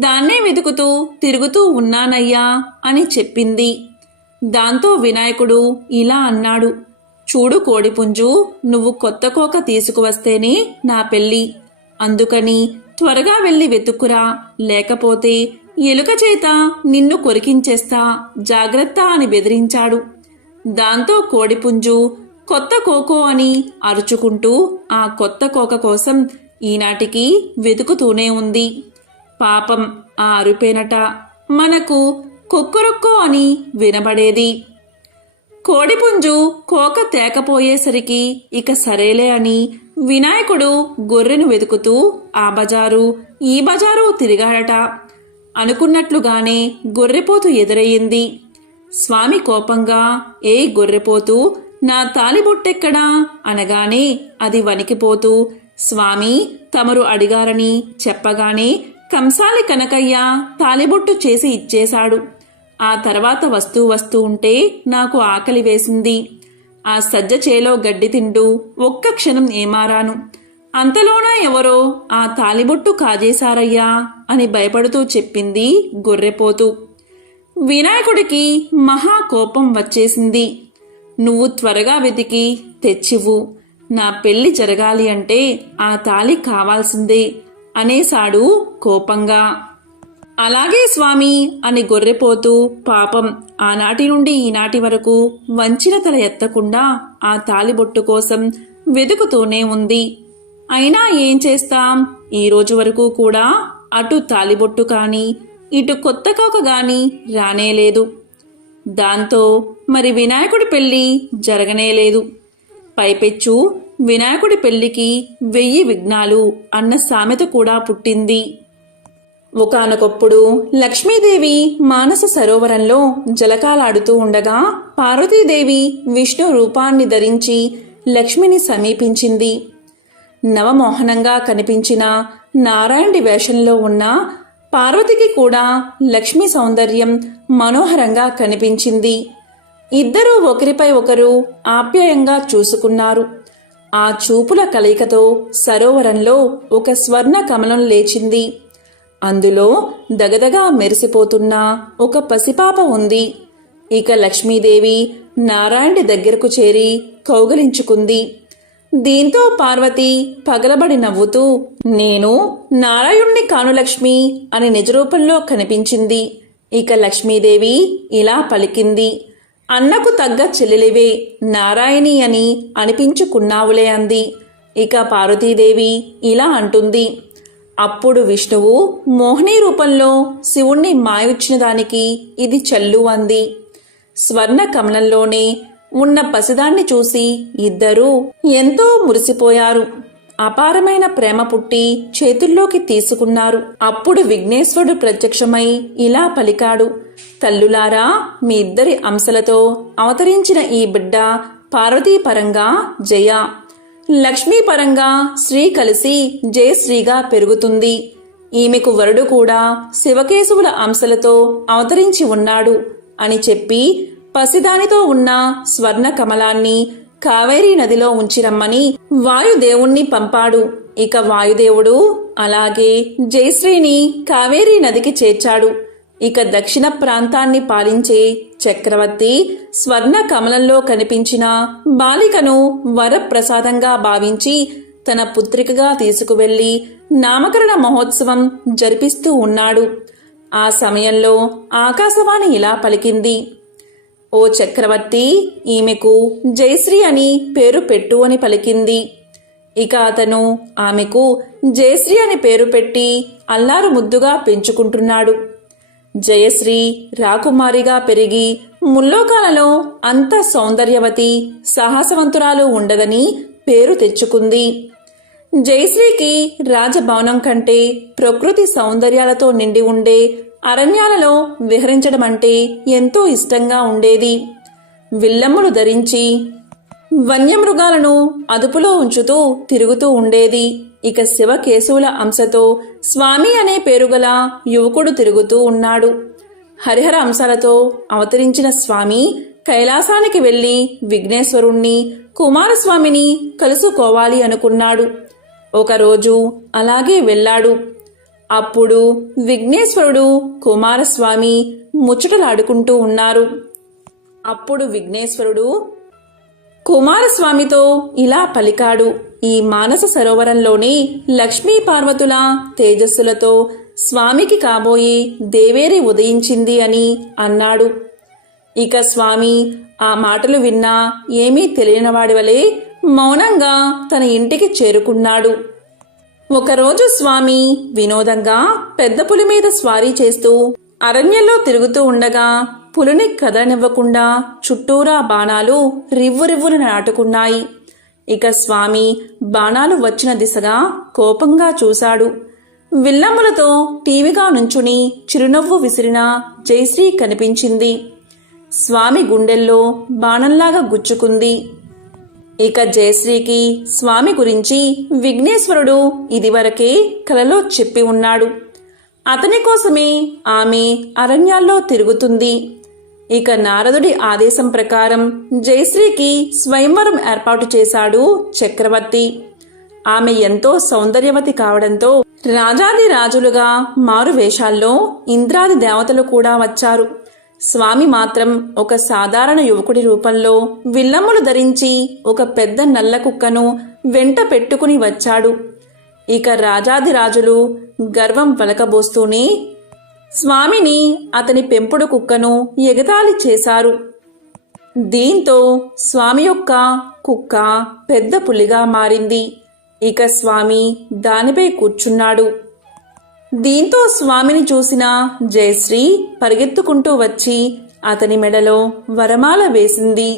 దాన్నే వెతుకుతూ తిరుగుతూ ఉన్నానయ్యా అని చెప్పింది. దాంతో వినాయకుడు ఇలా అన్నాడు, చూడు కోడిపుంజు, నువ్వు కొత్త కోక తీసుకువస్తేనే నా పెళ్ళి. అందుకని త్వరగా వెళ్ళి వెతుక్కురా, లేకపోతే ఎలుక చేత నిన్ను కొరికించేస్తా, జాగ్రత్త అని బెదిరించాడు. దాంతో కోడిపుంజు కొత్త కోకో అని అరుచుకుంటూ ఆ కొత్త కోక కోసం ఈనాటికి వెతుకుతూనే ఉంది. పాపం ఆ అరుపేనట మనకు కొక్కరొక్కో అని వినబడేది. కోడిపుంజు కోక తేకపోయేసరికి ఇక సరేలే అని వినాయకుడు గొర్రెను వెతుకుతూ ఆ బజారు ఈ బజారు తిరిగాడట. అనుకున్నట్లుగానే గొర్రెపోతు ఎదురయ్యింది. స్వామి కోపంగా, ఏ గొర్రెపోతూ, నా తాలిబొట్టెక్కడా అనగానే అది వణికిపోతూ, స్వామి తమరు అడిగారని చెప్పగానే కంసాలి కనకయ్య తాలిబొట్టు చేసి ఇచ్చేశాడు. ఆ తర్వాత వస్తూ ఉంటే నాకు ఆకలి వేసింది. ఆ సజ్జ చేలో గడ్డి తింటూ ఒక్క క్షణం ఏమారాను. అంతలోనా ఎవరో ఆ తాలిబొట్టు కాజేశారయ్యా అని భయపడుతూ చెప్పింది గొర్రెపోతు. వినాయకుడికి మహా కోపం వచ్చేసింది. నువ్వు త్వరగా వెతికి తెచ్చివు, నా పెళ్లి జరగాలి అంటే ఆ తాళి కావాల్సిందే అనేశాడు కోపంగా. అలాగే స్వామి అని గొర్రెపోతూ పాపం ఆనాటి నుండి ఈనాటి వరకు వంచిన తల ఎత్తకుండా ఆ తాలిబొట్టు కోసం వెతుకుతూనే ఉంది. అయినా ఏం చేస్తాం, ఈ రోజు వరకు కూడా అటు తాలిబొట్టు కాని ఇటు కొత్త కోక గాని రానేలేదు. దాంతో మరి వినాయకుడి పెళ్లి జరగనేలేదు. పైపెచ్చు వినాయకుడి పెళ్లికి 1000 విఘ్నాలు అన్న సామెత కూడా పుట్టింది. ఒకానొకప్పుడు లక్ష్మీదేవి మానస సరోవరంలో జలకాలాడుతూ ఉండగా పార్వతీదేవి విష్ణు రూపాన్ని ధరించి లక్ష్మిని సమీపించింది. నవమోహనంగా కనిపించిన నారాయణుడి వేషంలో ఉన్న పార్వతికి కూడా లక్ష్మి సౌందర్యం మనోహరంగా కనిపించింది. ఇద్దరూ ఒకరిపై ఒకరు ఆప్యాయంగా చూసుకున్నారు. ఆ చూపుల కలయికతో సరోవరంలో ఒక స్వర్ణ కమలం లేచింది. అందులో దగదగా మెరిసిపోతున్న ఒక పసిపాప ఉంది. ఇక లక్ష్మీదేవి నారాయణుడి దగ్గరకు చేరి కౌగలించుకుంది. దీంతో పార్వతి పగలబడి నవ్వుతూ, నేను నారాయణుణ్ణి కాను లక్ష్మి అని నిజరూపంలో కనిపించింది. ఇక లక్ష్మీదేవి ఇలా పలికింది, అన్నకు తగ్గ చెల్లెలివే నారాయణి అని అనిపించుకున్నావులే అంది. ఇక పార్వతీదేవి ఇలా అంటుంది, అప్పుడు విష్ణువు మోహిని రూపంలో శివుణ్ణి మాయొచ్చిన దానికి ఇది చల్లు అంది. స్వర్ణ కమలంలోనే ఉన్న పసిదాన్ని చూసి ఇద్దరూ ఎంతో మురిసిపోయారు. అపారమైన ప్రేమ పుట్టి చేతుల్లోకి తీసుకున్నారు. అప్పుడు విఘ్నేశ్వరుడు ప్రత్యక్షమై ఇలా పలికాడు, తల్లులారా, మీ ఇద్దరి అంశలతో అవతరించిన ఈ బిడ్డ పార్వతీ పరంగా జయ, లక్ష్మీ పరంగా శ్రీ కలిసి జయశ్రీగా పెరుగుతుంది. ఈమెకు వరుడు కూడా శివకేశవుల అంశలతో అవతరించి ఉన్నాడు అని చెప్పి పసిదానితో ఉన్న స్వర్ణ కమలాన్ని కావేరీ నదిలో ఉంచిరమ్మని వాయుదేవుణ్ణి పంపాడు. ఇక వాయుదేవుడు అలాగే జయశ్రీని కావేరీ నదికి చేర్చాడు. ఇక దక్షిణ ప్రాంతాన్ని పాలించే చక్రవర్తి స్వర్ణ కమలంలో కనిపించిన బాలికను వరప్రసాదంగా భావించి తన పుత్రికగా తీసుకువెళ్లి నామకరణ మహోత్సవం జరిపిస్తూ ఉన్నాడు. ఆ సమయంలో ఆకాశవాణి ఇలా పలికింది, ఓ చక్రవర్తి, ఈమెకు జయశ్రీ అని పేరు పెట్టు అని పలికింది. ఇక అతను ఆమెకు జయశ్రీ అని పేరు పెట్టి అల్లారు ముద్దుగా పెంచుకుంటున్నాడు. జయశ్రీ రాకుమారిగా పెరిగి ముల్లోకాలలో అంత సౌందర్యవతి సాహసవంతురాలు ఉండదని పేరు తెచ్చుకుంది. జయశ్రీకి రాజభవనం కంటే ప్రకృతి సౌందర్యాలతో నిండి ఉండే అరణ్యాలలో విహరించడం అంటే ఎంతో ఇష్టంగా ఉండేది. విల్లమ్ములు ధరించి వన్యమృగాలను అదుపులో ఉంచుతూ తిరుగుతూ ఉండేది. ఇక శివకేశవుల అంశతో స్వామి అనే పేరుగల యువకుడు తిరుగుతూ ఉన్నాడు. హరిహర అంశాలతో అవతరించిన స్వామి కైలాసానికి వెళ్లి విఘ్నేశ్వరుణ్ణి, కుమారస్వామిని కలుసుకోవాలి అనుకున్నాడు. ఒకరోజు అలాగే వెళ్ళాడు. అప్పుడు విఘ్నేశ్వరుడు, కుమారస్వామి ముచ్చటలాడుకుంటూ ఉన్నారు. అప్పుడు విఘ్నేశ్వరుడు, కుమారస్వామితో ఇలా పలికాడు. ఈ మానస సరోవరంలోని లక్ష్మీ పార్వతుల తేజస్సులతో స్వామికి కాబోయే దేవేరి ఉదయించింది అని అన్నాడు. ఇక స్వామి ఆ మాటలు విన్నా ఏమీ తెలియనివాడి వలె మౌనంగా తన ఇంటికి చేరుకున్నాడు. ఒకరోజు స్వామి వినోదంగా పెద్ద పులి మీద స్వారీ చేస్తూ అరణ్యంలో తిరుగుతూ ఉండగా పులిని కదలనివ్వకుండా చుట్టూరా బాణాలు రివ్వురివ్వులు నాటుకున్నాయి. ఇక స్వామి బాణాలు వచ్చిన దిశగా కోపంగా చూశాడు. విల్లమ్ములతో టీవీగా నుంచుని చిరునవ్వు విసిరిన జయశ్రీ కనిపించింది. స్వామి గుండెల్లో బాణంలాగా గుచ్చుకుంది. ఇక జయశ్రీకి స్వామి గురించి విఘ్నేశ్వరుడు ఇదివరకే కలలో చెప్పి ఉన్నాడు. అతని కోసమే ఆమె అరణ్యాల్లో తిరుగుతుంది. ఇక నారదుడి ఆదేశం ప్రకారం జయశ్రీకి స్వయంవరం ఏర్పాటు చేశాడు చక్రవర్తి. ఆమె ఎంతో సౌందర్యవతి కావడంతో రాజాది రాజులుగా మారు వేషాల్లో ఇంద్రాది దేవతలు కూడా వచ్చారు. స్వామి మాత్రం ఒక సాధారణ యువకుడి రూపంలో విల్లమ్ములు ధరించి ఒక పెద్ద నల్ల కుక్కను వెంట పెట్టుకుని వచ్చాడు. ఇక రాజాది రాజులు గర్వం వలకబోస్తూనే స్వామిని అతని పెంపుడు కుక్కను ఎగతాళి చేశారు. దీంతో స్వామి యొక్క కుక్క పెద్ద పులిగా మారింది. ఇక స్వామి దానిపై కూర్చున్నాడు. దీంతో స్వామిని చూసిన జయశ్రీ పరిగెత్తుకుంటూ వచ్చి అతని మెడలో వరమాల వేసింది.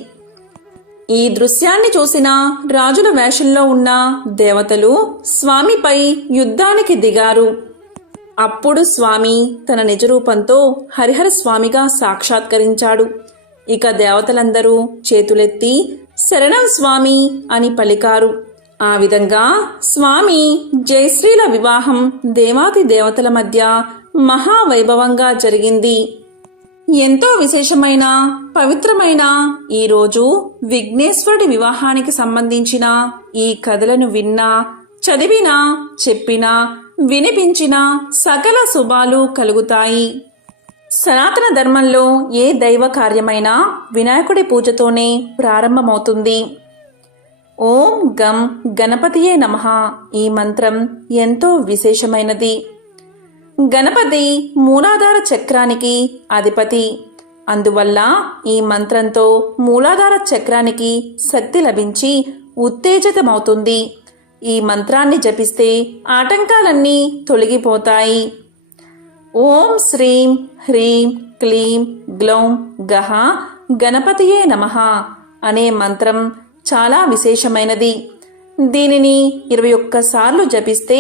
ఈ దృశ్యాన్ని చూసిన రాజుల వేషంలో ఉన్న దేవతలు స్వామిపై యుద్ధానికి దిగారు. అప్పుడు స్వామి తన నిజరూపంతో హరిహర స్వామిగా సాక్షాత్కరించాడు. ఇక దేవతలందరూ చేతులెత్తి శరణం స్వామి అని పలికారు. ఆ విధంగా స్వామి జయశ్రీల వివాహం దేవాతి దేవతల మధ్య మహావైభవంగా జరిగింది. ఎంతో విశేషమైన పవిత్రమైన ఈరోజు విఘ్నేశ్వరుడి వివాహానికి సంబంధించిన ఈ కథలను విన్నా, చదివినా, చెప్పినా, వినిపించిన సకల శుభాలు కలుగుతాయి. సనాతన ధర్మంలో ఏ దైవ కార్యమైనా వినాయకుడి పూజతోనే ప్రారంభమవుతుంది. ఓం గం గణపతియే నమః ఈ మంత్రం ఎంతో విశేషమైనది. గణపతి మూలాధార చక్రానికి అధిపతి. అందువల్ల ఈ మంత్రంతో మూలాధార చక్రానికి శక్తి లభించి ఉత్తేజితమవుతుంది. ఈ మంత్రాన్ని జపిస్తే ఆటంకాలన్నీ తొలగిపోతాయి. ఓం శ్రీం హ్రీం క్లీం గ్లౌం గహ గణపతియే నమః అనే మంత్రం చాలా విశేషమైనది. దీనిని 21 సార్లు జపిస్తే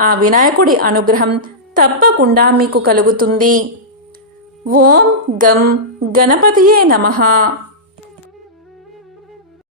ఆ వినాయకుడి అనుగ్రహం తప్పకుండా మీకు కలుగుతుంది. ఓం గం గణపతియే నమః.